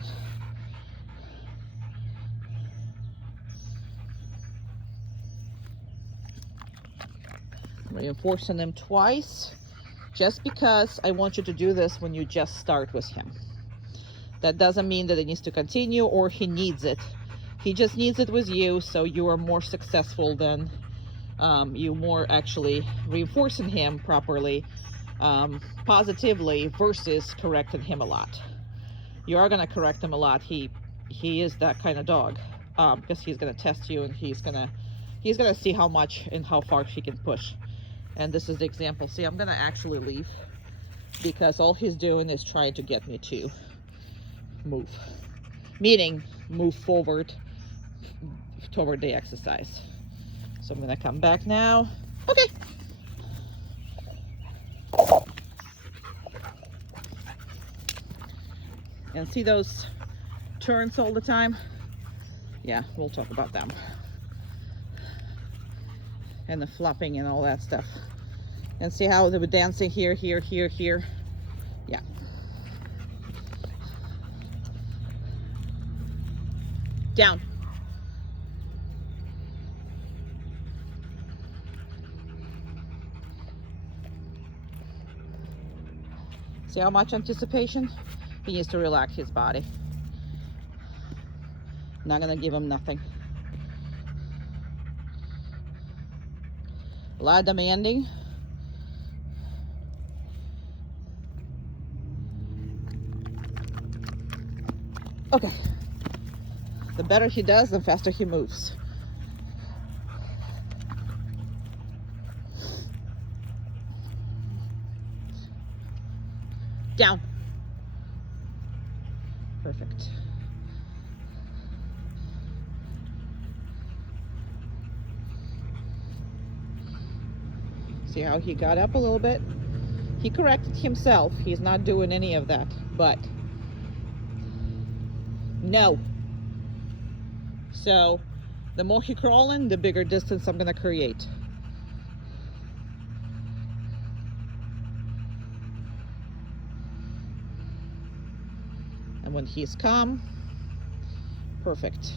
Reinforcing them twice, just because I want you to do this when you just start with him. That doesn't mean that it needs to continue or he needs it. He just needs it with you, so you are more successful than you more actually reinforcing him properly, positively, versus correcting him a lot. You are going to correct him a lot. He is that kind of dog, because he's going to test you, and he's going to see how much and how far he can push. And this is the example. See, I'm going to actually leave, because all he's doing is trying to get me to move, meaning move forward toward the exercise. So I'm going to come back now. Okay. And see those turns all the time? Yeah, we'll talk about them. And the flopping and all that stuff. And see how they were dancing here, here, here, here. Yeah. Down. See how much anticipation? He needs to relax his body. Not gonna give him nothing. A lot of demanding. Okay. The better he does, the faster he moves. Down. Perfect. See how he got up a little bit? He corrected himself. He's not doing any of that, but no. So the more he crawling, the bigger distance I'm gonna create. And when he's calm, perfect.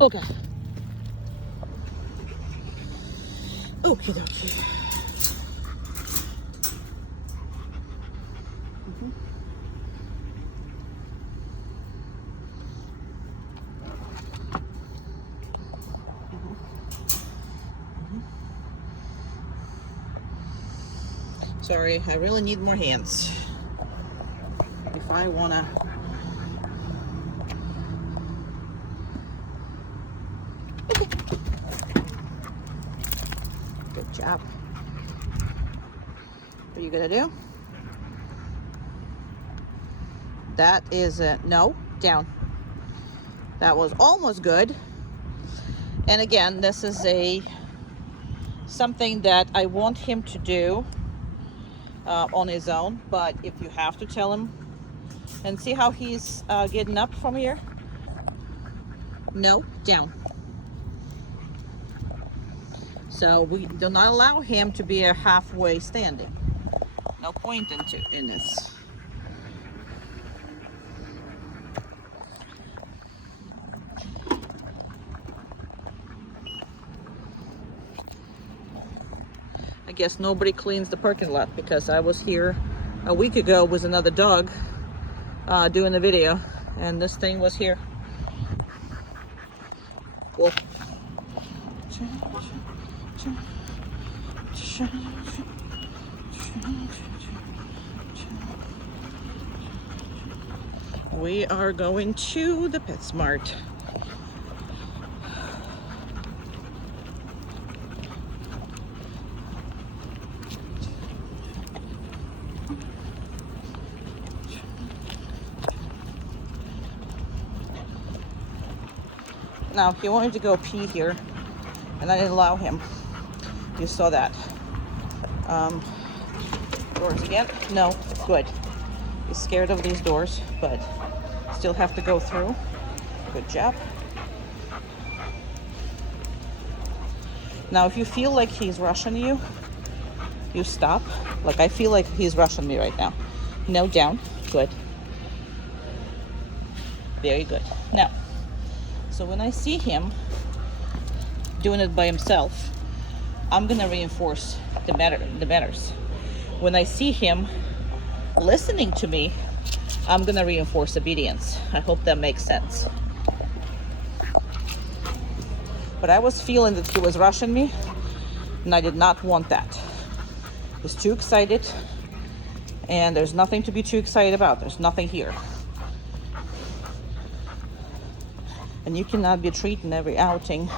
Okay. Okie dokie. Sorry, I really need more hands if I wanna. Okay. Good job. What are you gonna do? That is a no. Down. That was almost good. And again, this is something that I want him to do on his own, but if you have to tell him. And see how he's getting up from here? No, down. So we do not allow him to be a halfway standing. No point in this. I guess nobody cleans the parking lot, because I was here a week ago with another dog doing the video, and this thing was here. Cool. We are going to the PetSmart. Now, he wanted to go pee here, and I didn't allow him. You saw that. Doors again? No. Good. He's scared of these doors, but still have to go through. Good job. Now, if you feel like he's rushing you, you stop. Like I feel like he's rushing me right now. No, down. Good. Very good. Now, so when I see him doing it by himself, I'm gonna reinforce the manners. When I see him listening to me, I'm gonna reinforce obedience. I hope that makes sense. But I was feeling that he was rushing me, and I did not want that. He was too excited, and there's nothing to be too excited about. There's nothing here. And you cannot be treating every outing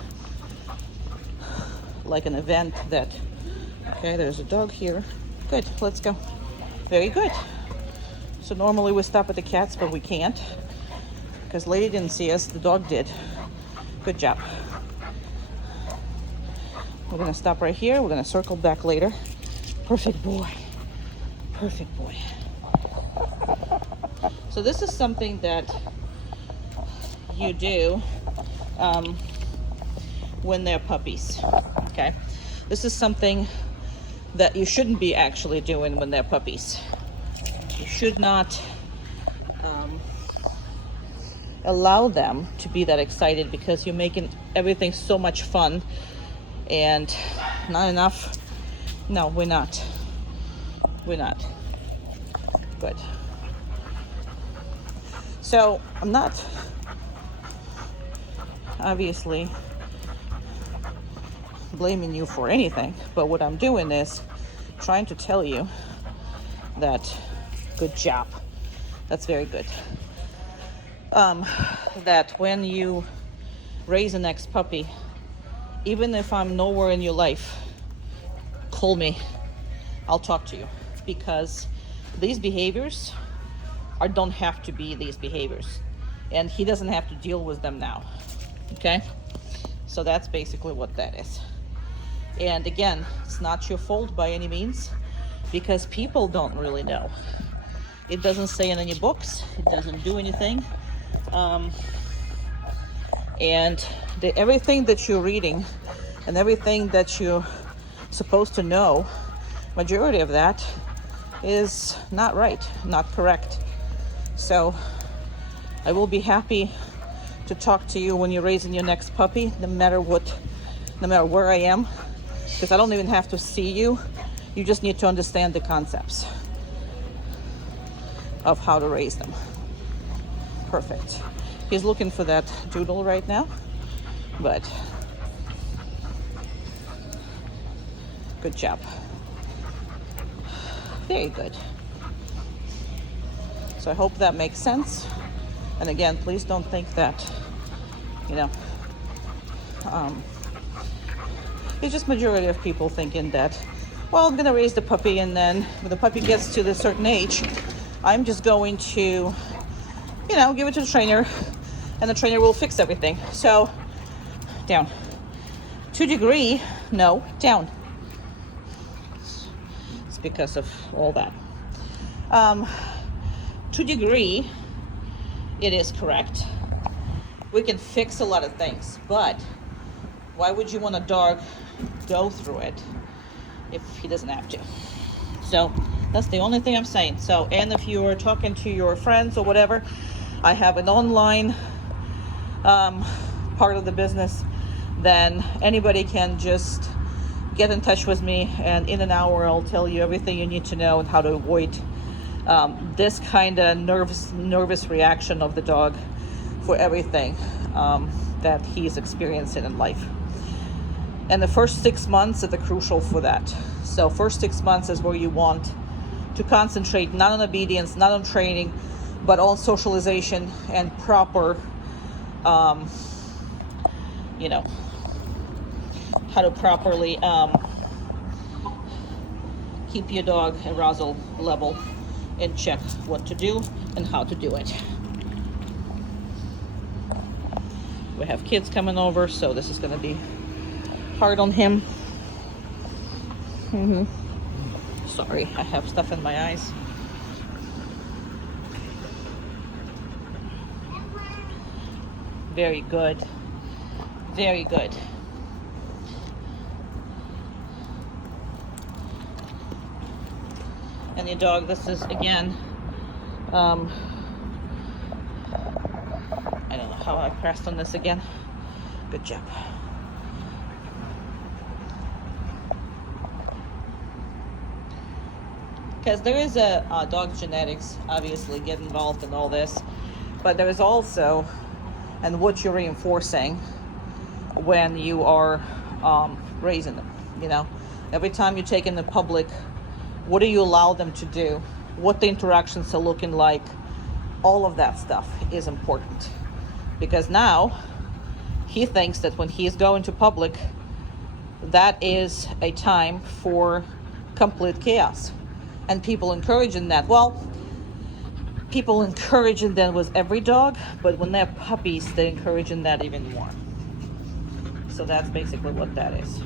like an event that, okay, there's a dog here. Good, let's go. Very good. So normally we stop at the cats, but we can't because lady didn't see us, the dog did. Good job. We're gonna stop right here. We're gonna circle back later. Perfect boy. Perfect boy. So this is something that you do when they're puppies, okay? This is something that you shouldn't be actually doing when they're puppies. You should not allow them to be that excited because you're making everything so much fun and not enough. No, we're not. We're not. Good. So I'm not obviously blaming you for anything, but what I'm doing is trying to tell you that good job. That's very good. That when you raise the next puppy, even if I'm nowhere in your life, call me. I'll talk to you because these behaviors don't have to be these behaviors, and he doesn't have to deal with them now. Okay, so that's basically what that is. And again, it's not your fault by any means because people don't really know. It doesn't say in any books. It doesn't do anything. And everything that you're reading and everything that you're supposed to know, majority of that is not right, not correct. So I will be happy to talk to you when you're raising your next puppy, no matter where I am, because I don't even have to see you. You just need to understand the concepts of how to raise them. Perfect. He's looking for that doodle right now, but good job. Very good. So I hope that makes sense. And again, please don't think that, it's just majority of people thinking that, well, I'm gonna raise the puppy and then when the puppy gets to a certain age, I'm just going to, give it to the trainer and the trainer will fix everything. So, down. To degree, no, down. It's because of all that. To degree, it is correct. We can fix a lot of things, but why would you want a dog go through it if he doesn't have to? So that's the only thing I'm saying. So, and if you're talking to your friends or whatever, I have an online part of the business, then anybody can just get in touch with me, and in an hour I'll tell you everything you need to know and how to avoid this kind of nervous reaction of the dog for everything that he's experiencing in life. And the first 6 months are the crucial for that. So first 6 months is where you want to concentrate not on obedience, not on training, but on socialization and proper, how to properly keep your dog arousal level in check, what to do and how to do it. We have kids coming over, so this is going to be hard on him. Sorry, I have stuff in my eyes. Very good. Very good. And your dog, this is again, I don't know how I pressed on this again. Good job. Because there is a dog's genetics, obviously, get involved in all this, but there is also, and what you're reinforcing when you are raising them. You know, every time you take in the public, what do you allow them to do? What the interactions are looking like? All of that stuff is important, because now he thinks that when he's going to public, that is a time for complete chaos, and people encouraging that. Well, people encouraging that with every dog, but when they're puppies, they're encouraging that even more. So that's basically what that is.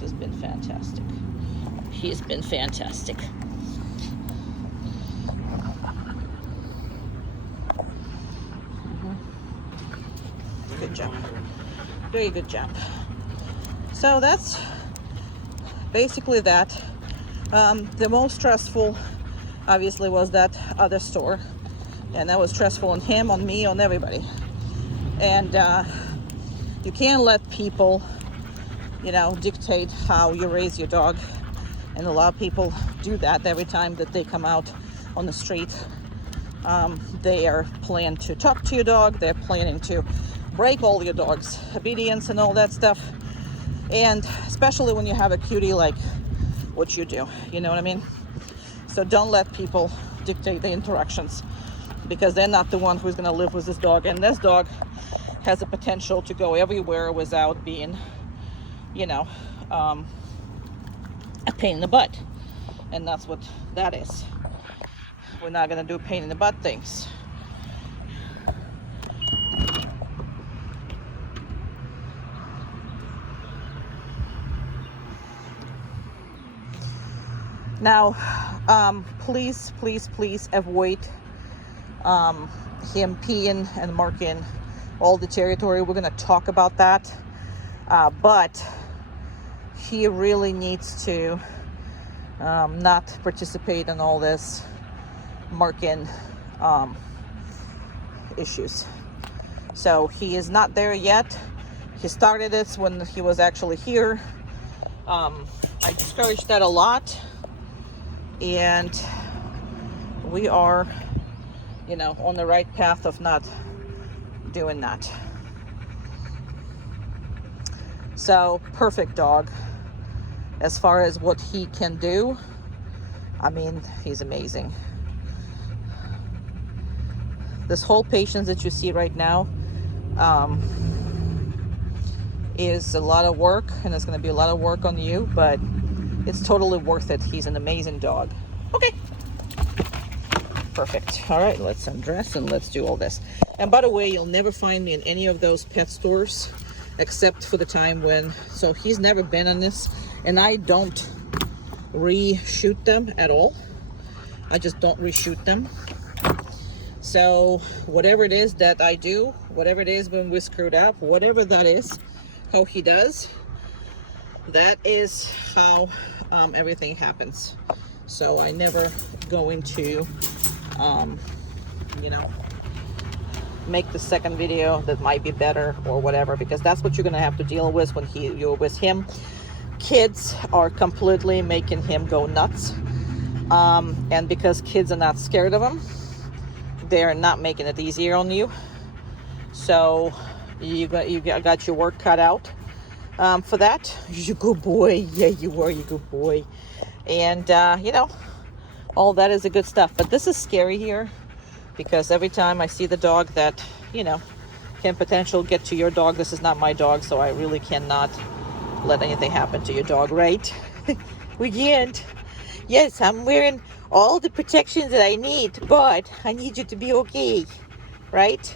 Just been fantastic. He's been fantastic. Good job. Very good job. So that's basically that. The most stressful, obviously, was that other store. And that was stressful on him, on me, on everybody. And you can't let people, you know, dictate how you raise your dog. And a lot of people do that every time that they come out on the street. They are planning to talk to your dog. They're planning to break all your dog's obedience and all that stuff. And especially when you have a cutie like what you do, you know what I mean? So don't let people dictate the interactions, because they're not the one who's going to live with this dog. And this dog has the potential to go everywhere without being, you know, a pain in the butt. And that's what that is. We're not going to do pain in the butt things. Now, please avoid him peeing and marking all the territory. We're going to talk about that. But he really needs to not participate in all this marking issues. So he is not there yet. He started this when he was actually here. I discouraged that a lot. And we are, you know, on the right path of not doing that. So, perfect dog. As far as what he can do, I mean, he's amazing. This whole patience that you see right now is a lot of work, and it's going to be a lot of work on you, but it's totally worth it. He's an amazing dog. Okay. Perfect. All right, let's undress and let's do all this. And by the way, you'll never find me in any of those pet stores except for the time when, so he's never been in this, and I don't reshoot them at all. I just don't reshoot them. So whatever it is that I do, whatever it is when we're screwed up, whatever that is, how he does, that is how everything happens. So I never going to, you know, make the second video that might be better or whatever, because that's what you're gonna have to deal with when you're with him. Kids are completely making him go nuts, and because kids are not scared of him, they're not making it easier on you. So you got your work cut out for that. You good boy. Yeah, you are. You good boy. And you know, all that is a good stuff. But this is scary here, because every time I see the dog that, you know, can potentially get to your dog, this is not my dog, so I really cannot let anything happen to your dog, right? We can't. Yes, I'm wearing all the protections that I need, but I need you to be okay, right?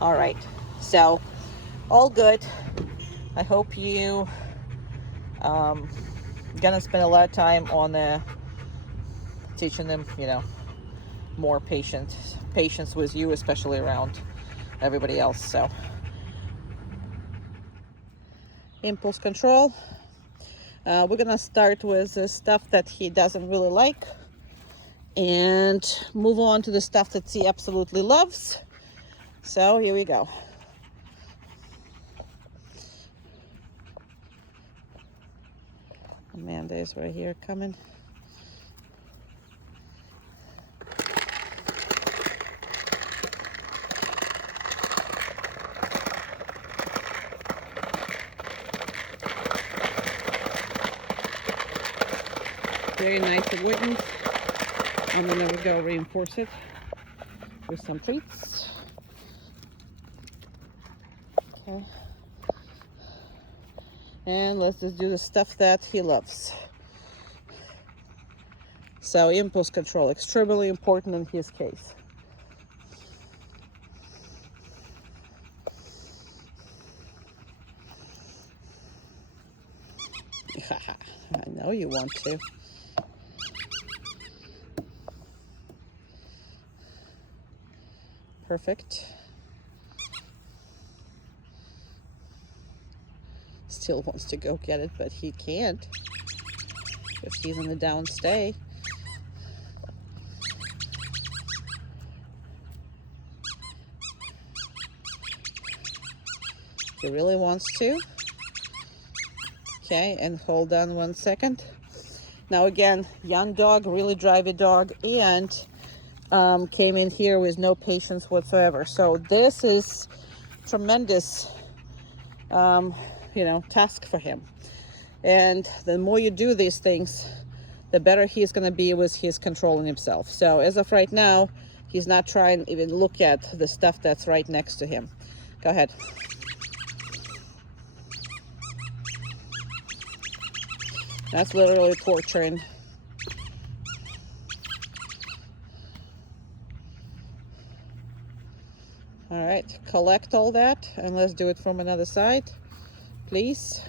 All right, so all good. I hope you gonna spend a lot of time on the teaching them, you know, more patience with you, especially around everybody else. So impulse control. We're gonna start with the stuff that he doesn't really like and move on to the stuff that he absolutely loves. So here we go. Amanda is right here coming. Very nice avoidance. I'm gonna go reinforce it with some treats. Okay. And let's just do the stuff that he loves. So impulse control, extremely important in his case. I know you want to. Perfect. Still wants to go get it, but he can't because he's in the downstay. He really wants to. Okay, and hold on 1 second. Now again, young dog, really drivey dog, and came in here with no patience whatsoever. So this is tremendous, you know, task for him. And the more you do these things, the better he's going to be with his controlling himself. So as of right now, he's not trying to even look at the stuff that's right next to him. Go ahead. That's literally torturing. All right, collect all that and let's do it from another side, please.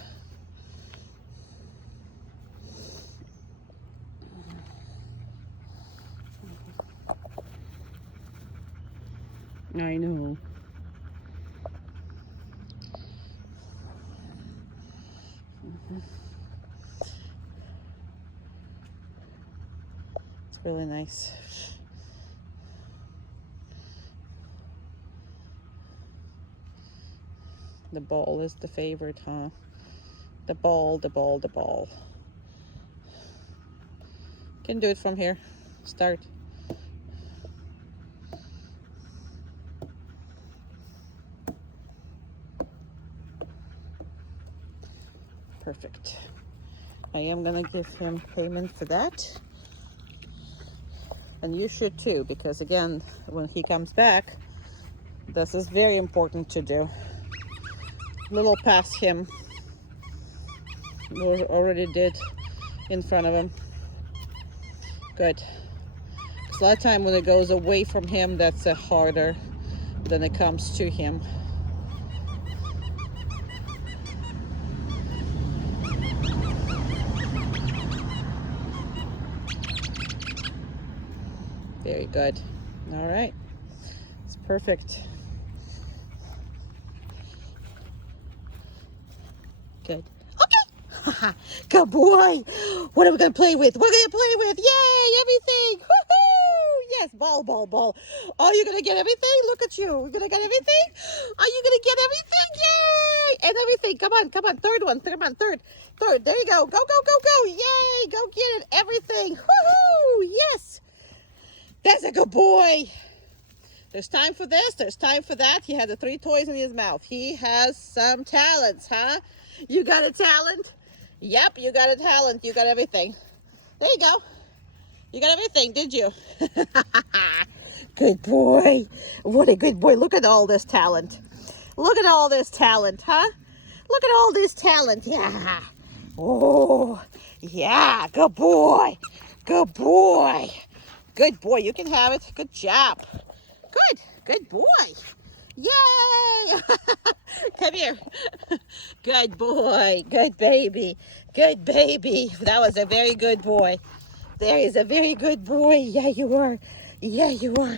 I know. It's really nice. The ball is the favorite, huh? The ball, the ball, the ball. Can do it from here. Start. Perfect. I am gonna give him payment for that. And you should too, because again, when he comes back, this is very important to do. Little past him. We already did in front of him. Good. Because a lot of time when it goes away from him, that's harder than it comes to him. Very good. All right. It's perfect. Good. Okay. Good boy. What are we going to play with? We're going to play with. Yay, everything. Woohoo! Yes, ball, ball, ball. Oh, you're going to get everything? Look at you. You're going to get everything? Are you going to get everything? Yay! And everything. Come on, come on. Third one. Come on, third. Third. There you go. Go, go, go, go. Yay! Go get it. Everything. Woohoo! Yes. That's a good boy. There's time for this. There's time for that. He had the 3 toys in his mouth. He has some talents, huh? You got a talent? Yep, you got a talent. You got everything. There you go. You got everything, did you? Good boy. What a good boy. Look at all this talent. Look at all this talent, huh? Look at all this talent. Yeah. Oh, yeah. Good boy. Good boy. Good boy. You can have it. Good job. Good. Good boy. Yay! Come here. Good boy. Good baby. Good baby. That was a very good boy. There is a very good boy. Yeah, you are. Yeah, you are.